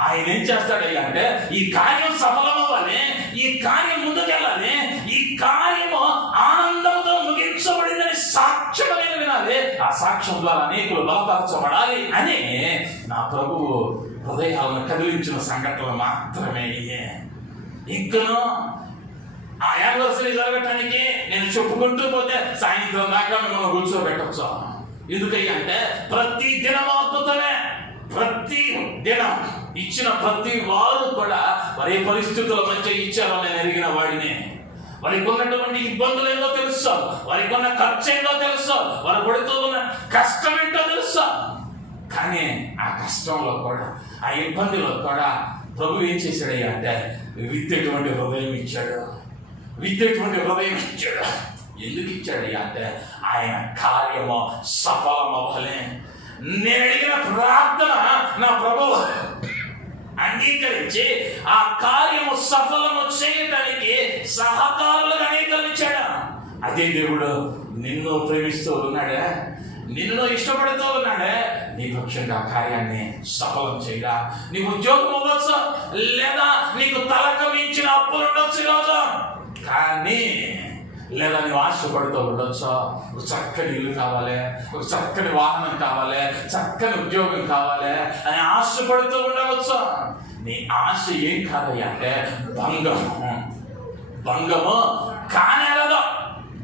ఆయన ఏం చేస్తాడయ్యా అంటే ఈ కార్యం సఫలం అవ్వాలి, ఈ కార్యం ముందుకెళ్ళాలి, ఈ కార్యము ఆనందంతో ముగించబడిందని సాక్ష్యం అనేది వినాలి. ఆ సాక్ష్యం ద్వారా అనేకులు బలపరచబడాలి అని నా ప్రభువు హృదయాలను కదిలించిన సంఘటనలు మాత్రమే. ఇంకనూ ఆ యానివర్సరీ జరగటానికి నేను చెప్పుకుంటూ పోతే సాయంత్రం దాకా మిమ్మల్ని కూర్చోబెట్టచ్చు. ఎందుకయ్యా అంటే ప్రతి దినం అద్భుతమే. ప్రతి దినం ఇచ్చిన ప్రతి వారు కూడా వారి పరిస్థితుల మధ్య ఇచ్చారో నేను ఎరిగిన వాడిని. వారికి ఉన్నటువంటి ఇబ్బందులు ఏంటో తెలుసు, వారికి ఉన్న ఖర్చు ఏంటో తెలుసు, వారు పడుతూ ఉన్న కష్టం ఏంటో తెలుసు. కానీ ఆ కష్టంలో కూడా ఆ ఇబ్బందిలో కూడా ప్రభు ఏం చేశాడయ్యా అంటే విత్తేటువంటి హృదయం ఇచ్చాడు. విత్తేటువంటి హృదయం ఇచ్చాడు. ఎందుకు ఇచ్చాడయ్యా అంటే ఆయన కార్యము సఫలం అవ్వాలి. నేను అడిగిన ప్రార్థన నా ప్రభువు అంగీకరించి ఆ కార్యము సఫలము చేయటానికి సహకారులుగా అనేకమిచ్చాడు. అదే దేవుడు నిన్ను ప్రేమిస్తూ ఉన్నాడే, నిన్ను ఇష్టపడుతూ ఉన్నాడే, నీ పక్షంగా కార్యాన్ని సఫలం చేయగా. నీకు ఉద్యోగం అవ్వచ్చు, లేదా నీకు తలకు మించిన అప్పులు ఉండొచ్చు ఈరోజు, కానీ లేదా నువ్వు ఆశపడుతూ ఉండొచ్చు. ఒక చక్కని ఇల్లు కావాలి, ఒక చక్కని వాహనం కావాలి, చక్కని ఉద్యోగం కావాలి అని ఆశపడుతూ ఉండవచ్చు. నీ ఆశ ఏం కాదయ్యా అంటే భంగము. భంగము కానేరదు,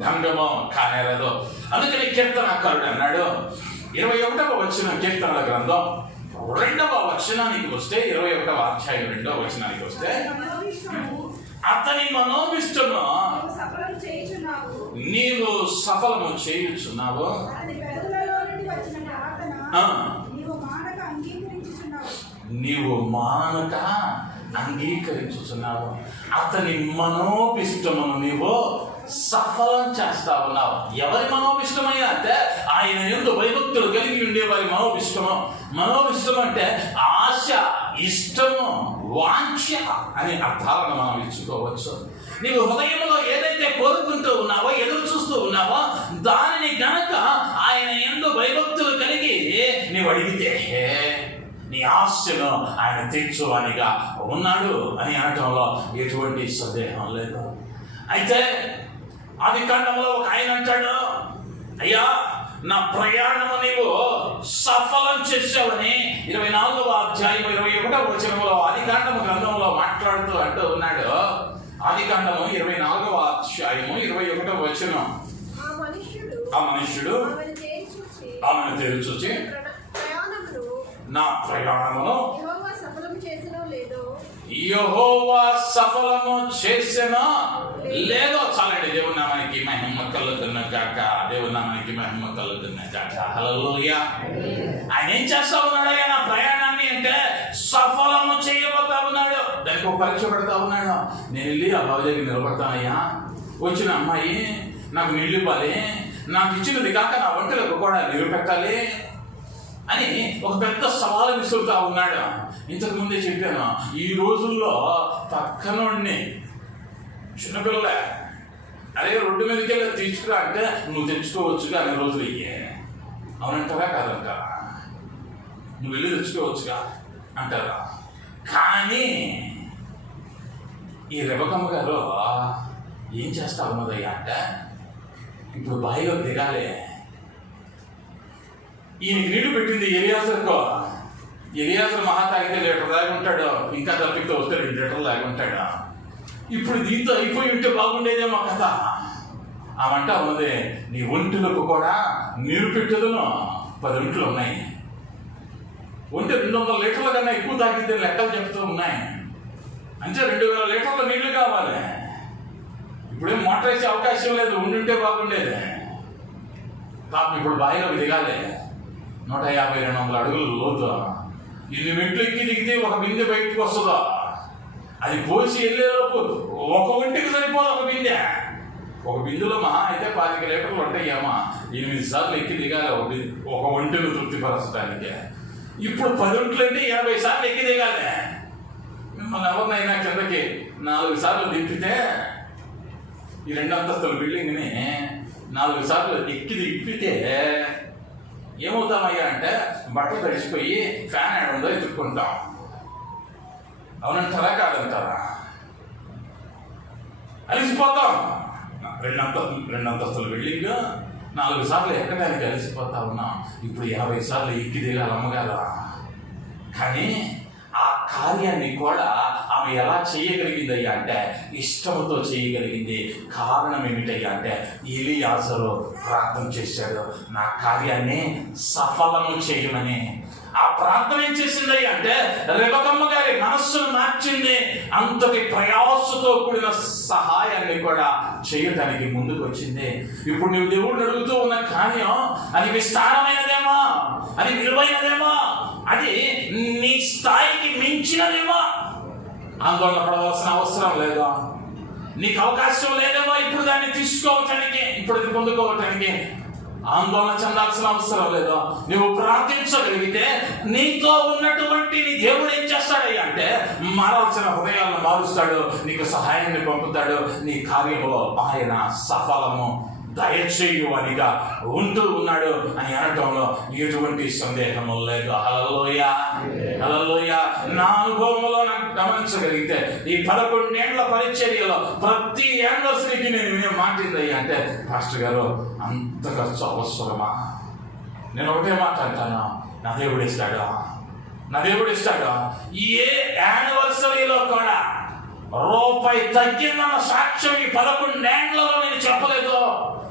భంగము కానేరదు. అందుకని కీర్తనకారుడు అన్నాడు 21వ వచనం కీర్తనల గ్రంథం 2వ వచనానికి వస్తే 21వ అధ్యాయం 2వ వచనానికి వస్తే అతని మనోభిష్టము నీవు సఫలము చేయుచున్నావు, నీవు మానక అంగీకరించుచున్నావు. అతని మనోభిష్టమును నీవు సఫలం చేస్తా ఉన్నావు. ఎవరి మనోభిష్టమైనా అంటే ఆయన యందు భయభక్తులు కలిగి ఉండే వారి మనోభిష్టము. మనోభిష్టం అంటే ఆశ, ఇష్టము, వాంఛ అనే అర్థాలను మనం ఇచ్చుకోవచ్చు. నీవు హృదయంలో ఏదైతే కోరుకుంటూ ఉన్నావో, ఎదురు చూస్తూ ఉన్నావో, దానిని గనక ఆయన యందు భయభక్తులు కలిగి నీవు అడిగితే నీ ఆశను ఆయన తీర్చువానిగా ఉన్నాడు అని అనటంలో ఎటువంటి సందేహం లేదు. అయితే ఆదికాండంలో ఒక ఆయన అంటాడు, అయ్యా నా ప్రయాణము నీవు సఫలం చేసావని 24వ అధ్యాయం 21వ వచనంలో ఆదికాండము గ్రంథంలో మాట్లాడుతూ అంటూ ఉన్నాడు. ఆదికాండము 24వ అధ్యాయము 21వ వచనం. ఆ మనుష్యుడు ఆమెను తేల్చూచి నా ప్రయాణమును యెహోవా సఫలము చేసెనా లేదో. చాలండి. దేవుని నామానికి మహిమ కలుగుతున్న గాక. దేవుని నామానికి మహిమ కలుగుతున్న గాక. హల్లెలూయా. ఆయన ఏం చేస్తా ఉన్నాడు నా ప్రయాణాన్ని అంటే సఫలము చేయబోతా ఉన్నాడు. దానికి ఒక పరీక్ష పెడతా ఉన్నాడు. నేను వెళ్ళి ఆ బాబు దగ్గర నిలబడతానయ్యా, వచ్చిన అమ్మాయి నాకు నీళ్ళు ఇవ్వాలి, నాకు ఇచ్చినది కాక నా వంటలకు కూడా నీరు పెట్టాలి అని ఒక పెద్ద సవాలు విసురుతా ఉన్నాడు. ఇంతకు ముందే చెప్పాను, ఈ రోజుల్లో పక్కనోడిని చిన్నపిల్లలే అదే రోడ్డు మీదకి వెళ్ళి తీసుకురా అంటే నువ్వు తెచ్చుకోవచ్చుగా అనే రోజులు ఇయ్యే. అవునంటారా కాదంటారా? నువ్వు వెళ్ళి తెచ్చుకోవచ్చుగా అంటారా? ఈ రెబకమ్మ గారు ఏం చేస్తా ఉన్నదయ్యా అంటే, ఇప్పుడు బావిలో దిగాలి. ఈయనకి నీళ్లు పెట్టింది ఎలియాజరుకో. ఎలియాజరు మహా తాగితే లీటర్ దాగి ఉంటాడు, ఇంకా తప్పితే వస్తే 2 లీటర్లు దాగి ఉంటాడు. ఇప్పుడు దీంతో అయిపోయి ఉంటే బాగుండేదేమో కథ. ఆ వంట ఉన్నది, నీ ఒంటులకు కూడా నీరు పెట్టదును 10 ఒంట్లు ఉన్నాయి. ఒంటి 200 లీటర్ల కన్నా ఎక్కువ తాగితే లెక్కలు చెప్తూ ఉన్నాయి. అంటే 2000 లీటర్ల నీళ్లు కావాలి. ఇప్పుడేం మోటార్ వేసే అవకాశం లేదు, ఉండుంటే బాగుండేది. పాపం ఇప్పుడు బావిలోకి దిగాలి. 150-200 అడుగులు లోతు. ఇన్ని మెట్లు ఎక్కి దిగితే ఒక బిందె బయటకు వస్తుందో, అది పోసి వెళ్ళేలోపు ఒక ఒంటికి సరిపోదు ఒక బిందె. ఒక బిందులో మహా అయితే 25 లీటర్లు ఉంటాయేమా. 8 సార్లు ఎక్కి దిగాలి ఒక ఒంటిని తృప్తిపరచడానికి. ఇప్పుడు 10 ఒంట్లు అంటే 80 సార్లు ఎక్కి దిగాలి. మిమ్మల్ని ఎవరినైనా కిందకి 4 సార్లు దింపితే, ఈ 2 అంతస్తుల బిల్డింగ్ని 4 సార్లు ఎక్కి దింపితే ఏమవుతామయ్యా అంటే, బట్టలు తడిసిపోయి ఫ్యాన్ యాడ్ ఉందో ఎత్తుక్కుంటాం. అవునంటారా కాదంటారా? అలిసిపోతాం. 2 అంతస్తుల బిల్డింగ్ 4 సార్లు ఎక్కడానికి అలిసిపోతా ఉన్నాం. ఇప్పుడు 50 సార్లు ఎక్కి దిగాలి అమ్మగారు. కానీ ఆ కార్యాన్ని కూడా ఆమె ఎలా చేయగలిగిందయ్యా అంటే, ఇష్టంతో చేయగలిగింది. కారణం ఏమిటయ్యా అంటే, ఎలియాజరు ప్రార్థన చేశాడు, నా కార్యాన్ని సఫలము చేయమని. ఆ ప్రార్థన ఏం చేసిందయ్యా అంటే, రెబకమ్మ గారి మనస్సును మార్చింది. అంతటి ప్రయాసతో కూడిన సహాయాన్ని కూడా చేయటానికి ముందుకు వచ్చింది. ఇప్పుడు నువ్వు దేవుడిని అడుగుతూ ఉన్న కార్యం అది విస్తారమైనదేమో, అది విలువైనదేమో, అది నీ స్థాయికి మించినదేమో. ఆందోళన పడవలసిన అవసరం లేదు. నీకు అవకాశం లేదేమో ఇప్పుడు దాన్ని తీసుకోవటానికి, ఇప్పుడు ఇది పొందుకోవటానికి ఆందోళన చెందాల్సిన అవసరం లేదు. నువ్వు ప్రార్థించగలిగితే నీతో ఉన్నటువంటి నీ దేవుడు ఏం చేస్తాడయ్యా అంటే, మారాల్సిన హృదయాలను మారుస్తాడు, నీకు సహాయాన్ని పంపుతాడు, నీ కార్యంలో ఆయన సఫలము దయచేయువానిగా ఉంటూ ఉన్నాడు అని అనటంలో ఎటువంటి సందేహము లేదు. హల్లెలూయా, హల్లెలూయా. నా అనుభవంలో నాకు గమనించగలిగితే ఈ 11 ఏళ్ల పరిచర్యలో ప్రతి యానివర్సరీకి నేను మాటిందయ్యా అంటే, పాస్టర్ గారు అంత ఖర్చు అవసరమా? నేను ఒకటే మాట అంటాను, నా దేవుడు ఇస్తాడు, నా దేవుడు ఇస్తాడు. ఏ యానివర్సరీలో కూడా రూపాయి తగ్గిందన్న సాక్ష్యం ఈ 11 ఏళ్లలో నేను చెప్పలేదు.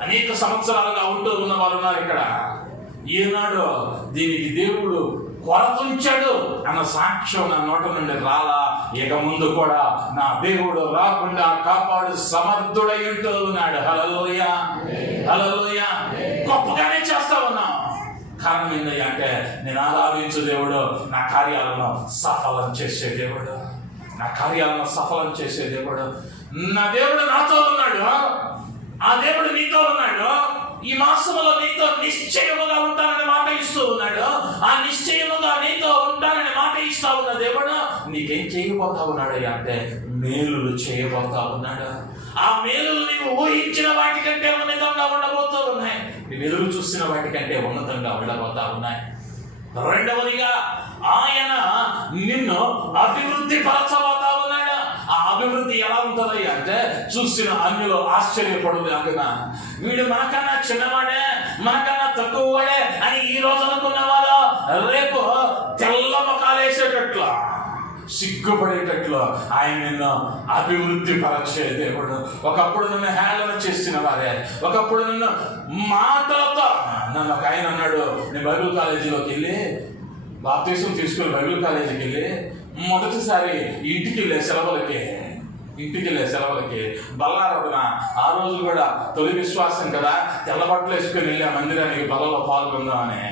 అనేక సంవత్సరాలుగా ఉంటూ ఉన్న వారు ఉన్నారు ఇక్కడ. ఈనాడు దీనికి దేవుడు కొరతుంచాడు అన్న సాక్ష్యం నా నోట నుండి రాలా. ఇక ముందు కూడా నా దేవుడు రాకుండా కాపాడు సమర్థుడై ఉంటూ ఉన్నాడు. హల్లెలూయా, హల్లెలూయా. గొప్పగానే చేస్తా ఉన్నాం. కారణం ఏంటంటే అంటే, నేను ఆరాధించు దేవుడు నా కార్యాలను సఫలం చేసే దేవుడు, నా కార్యాలను సఫలం చేసే దేవుడు. నా దేవుడు నాతో ఉన్నాడు, ఆ దేవుడు నీతో ఉన్నాడు. ఈ మాసంలో నీతో నిశ్చయముగా ఉంటానని మాట ఇస్తూ ఉన్నాడు. ఆ నిశ్చయముగా నీతో ఉంటానని మాట ఇస్తా ఉన్న దేవుడు నీకేం చేయబోతా ఉన్నాడు అంటే, మేలులు చేయబోతా ఉన్నాడు. ఆ మేలులు నీవు ఊహించిన వాటికంటే ఉన్నతంగా ఉండబోతూ ఉన్నాయి. నీవు ఎదురు చూసిన వాటికంటే ఉన్నతంగా ఉండబోతా ఉన్నాయి. రెండవదిగా ఆయన నిన్ను అభివృద్ధి పరచబోతా ఉన్నాడు. ఆ అభివృద్ధి ఎలా ఉంటుందయ్యా అంటే, చూసిన అన్యులు ఆశ్చర్యపడులాగున, వీడు మనకన్నా చిన్నవాడే, మనకన్నా తక్కువ వాడే అని ఈ రోజు అనుకున్న వాళ్ళు రేపు తెల్ల ముఖాలేసేటట్లు, సిగ్గుపడేటట్లు ఆయన నిన్ను అభివృద్ధి పరచే దేవుడు. ఒకప్పుడు నన్ను హేళన చేసిన వారే, ఒకప్పుడు నన్ను మాటలతో, నన్ను ఒక ఆయన అన్నాడు, నేను బైబిల్ కాలేజీలోకి వెళ్ళి బాప్తీసం తీసుకుని బైబిల్ కాలేజీకి వెళ్ళి మొదటిసారి ఇంటికి వెళ్ళే సెలవులకి బల్లారొడున, ఆ రోజు కూడా తొలి విశ్వాసం కదా, తెల్లబట్టలు వేసుకొని వెళ్ళి ఆ మందిరానికి బలలో పాల్గొందామని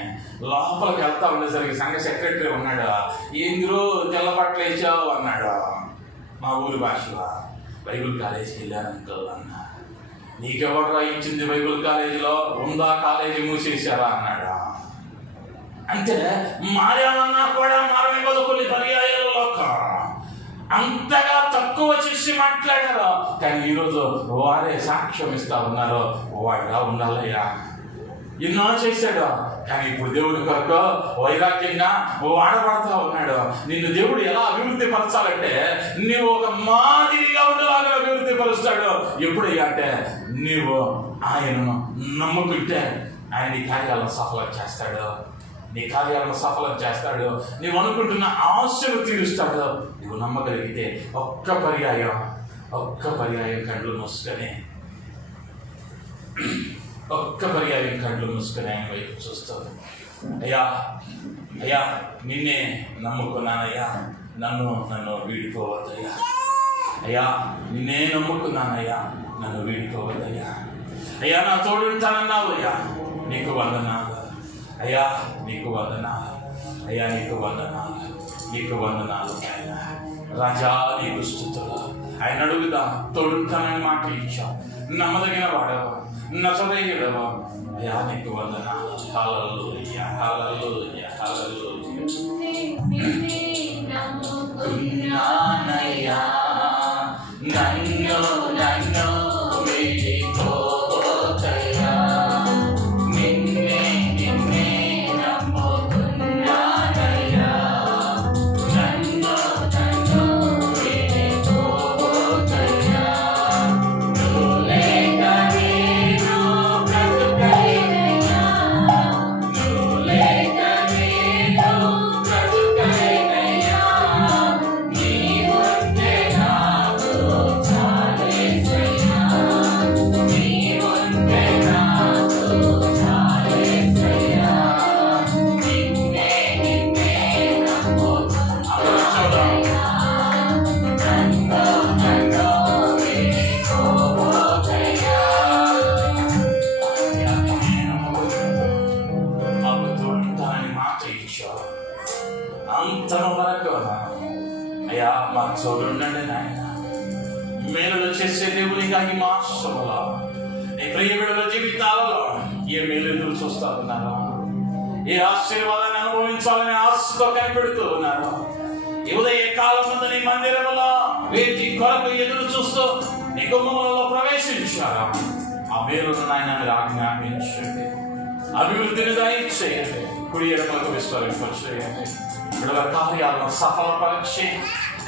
లోపలికి వెళ్తా ఉండేసరికి సంఘ సెక్రటరీ ఉన్నాడు. ఏందిరో తెల్లబట్టలు వేసావు అన్నాడు మా ఊరి భాషలో. బైబిల్ కాలేజీకి వెళ్ళానంకో అన్నా. నీకెవరు ఇచ్చింది బైబిల్ కాలేజీలో? ఉందా కాలేజీ మూసేశారా అన్నాడు. అంటే మారేమన్నా కూడా మారనివ్వదు కొన్ని పర్యాయాలలో. అంతగా తక్కువ చేసి మాట్లాడారు. కానీ ఈరోజు వారే సాక్ష్యం ఇస్తా ఉన్నారు, వాడుగా ఉండాలయ్యా, ఎన్నో చేశాడు. కానీ ఇప్పుడు దేవుడి కొరకు వైరాగ్యంగా వాడబడతా ఉన్నాడు. నిన్ను దేవుడు ఎలా అభివృద్ధి పరచాలంటే, నువ్వు ఒక మాదిరిగా ఉండు. చూస్తాడు. ఎప్పుడయ్యా అంటే నీవు ఆయనను నమ్ముకుంటే ఆయన నీ కార్యాలను సఫలం చేస్తాడు. నీ కార్యాలను సఫలం చేస్తాడు. నీవు అనుకుంటున్న ఆశలు తీరుస్తాడు. నువ్వు నమ్మగలిగితే ఒక్క పర్యాయం కళ్ళు మూసుకొని ఆయన వైపు చూస్తాడు. అయ్యా నిన్నే నమ్ముకున్నానయ్యా, నన్ను వీడిపోవద్దయ్యా. అయ్యా నిన్నే నమ్ముకున్నానయ్యా, నన్ను వీడిపోవద్దయ్యా. అయ్యా నా తోడుంటానన్నావు అయ్యా, నీకు వందనాలు అయ్యా, నీకు వందనాలు అయ్యా, నీకు వందనాలు ఆయన. రాజా నీకు స్తుతులు. ఆయన అడుగుదా, తోడుంటానని మాట ఇచ్చావు, నమ్మదగిన వాడవా, నజరేయుడవా అయ్యా, నీకు వందనాలు. హల్లెలూయా, హల్లెలూయా, హల్లెలూయా. నమ్ముకున్నానయ్యా, నన్ను వీడిపోవద్దయ్యా. నిన్నే నమ్ముకున్నానయ్యా, నన్ను వీడిపోవద్దయ్యా. నువ్వు లేక నేను బ్రతుకలేనయ్యా, నువ్వు లేక నేను బ్రతుకలేనయ్యా. నీవుంటే నాకు చాలేసయ్యా, నీవుంటే నాకు చాలేసయ్యా. నిన్నే నమ్ముకున్నానయ్యా, నన్ను వీడిపోవద్దయ్యా. మాకు తోడుంటానని మాట ఇచ్చావు. అంతమ వరకు అయ్యా మా తోడుండండి నాయన. మేలులు చేసే దేవునిగా ఈ మాసంలో నీ ప్రియ బిడ్డల జీవితాలలో ఏ మేలు ఎదురు చూస్తా ఉన్నారో, ఏ ఆశీర్వాదాన్ని అనుభవించాలని ఆశతో కనిపెడుతూ ఉన్నారు. ఈ ఉదయ కాలం ముందు నీ మందిరంలో వేటి కొరకు ఎదురు చూస్తూ నీ గుమ్మములలో ప్రవేశించారా, ఆ మేలును నాయన మీరు ఆజ్ఞాపించండి. అభివృద్ధిని దయచేయండి. కుడి ఎడమలకు విస్తరింపచేయండి. బిడ్డల కార్యాలను సఫలపరిచి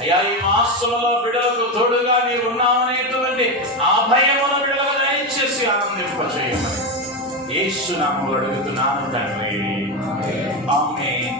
అయ్యా ఈ మాసంలో బిడ్డలకు తోడుగా నీవు ఉన్నామనేటువంటి ఆ భయమును బిడ్డలకు దయచేసి ఆనందింపచేయమని యేసు నామములో అడుగుతున్నాను తండ్రి. ఆమేన్.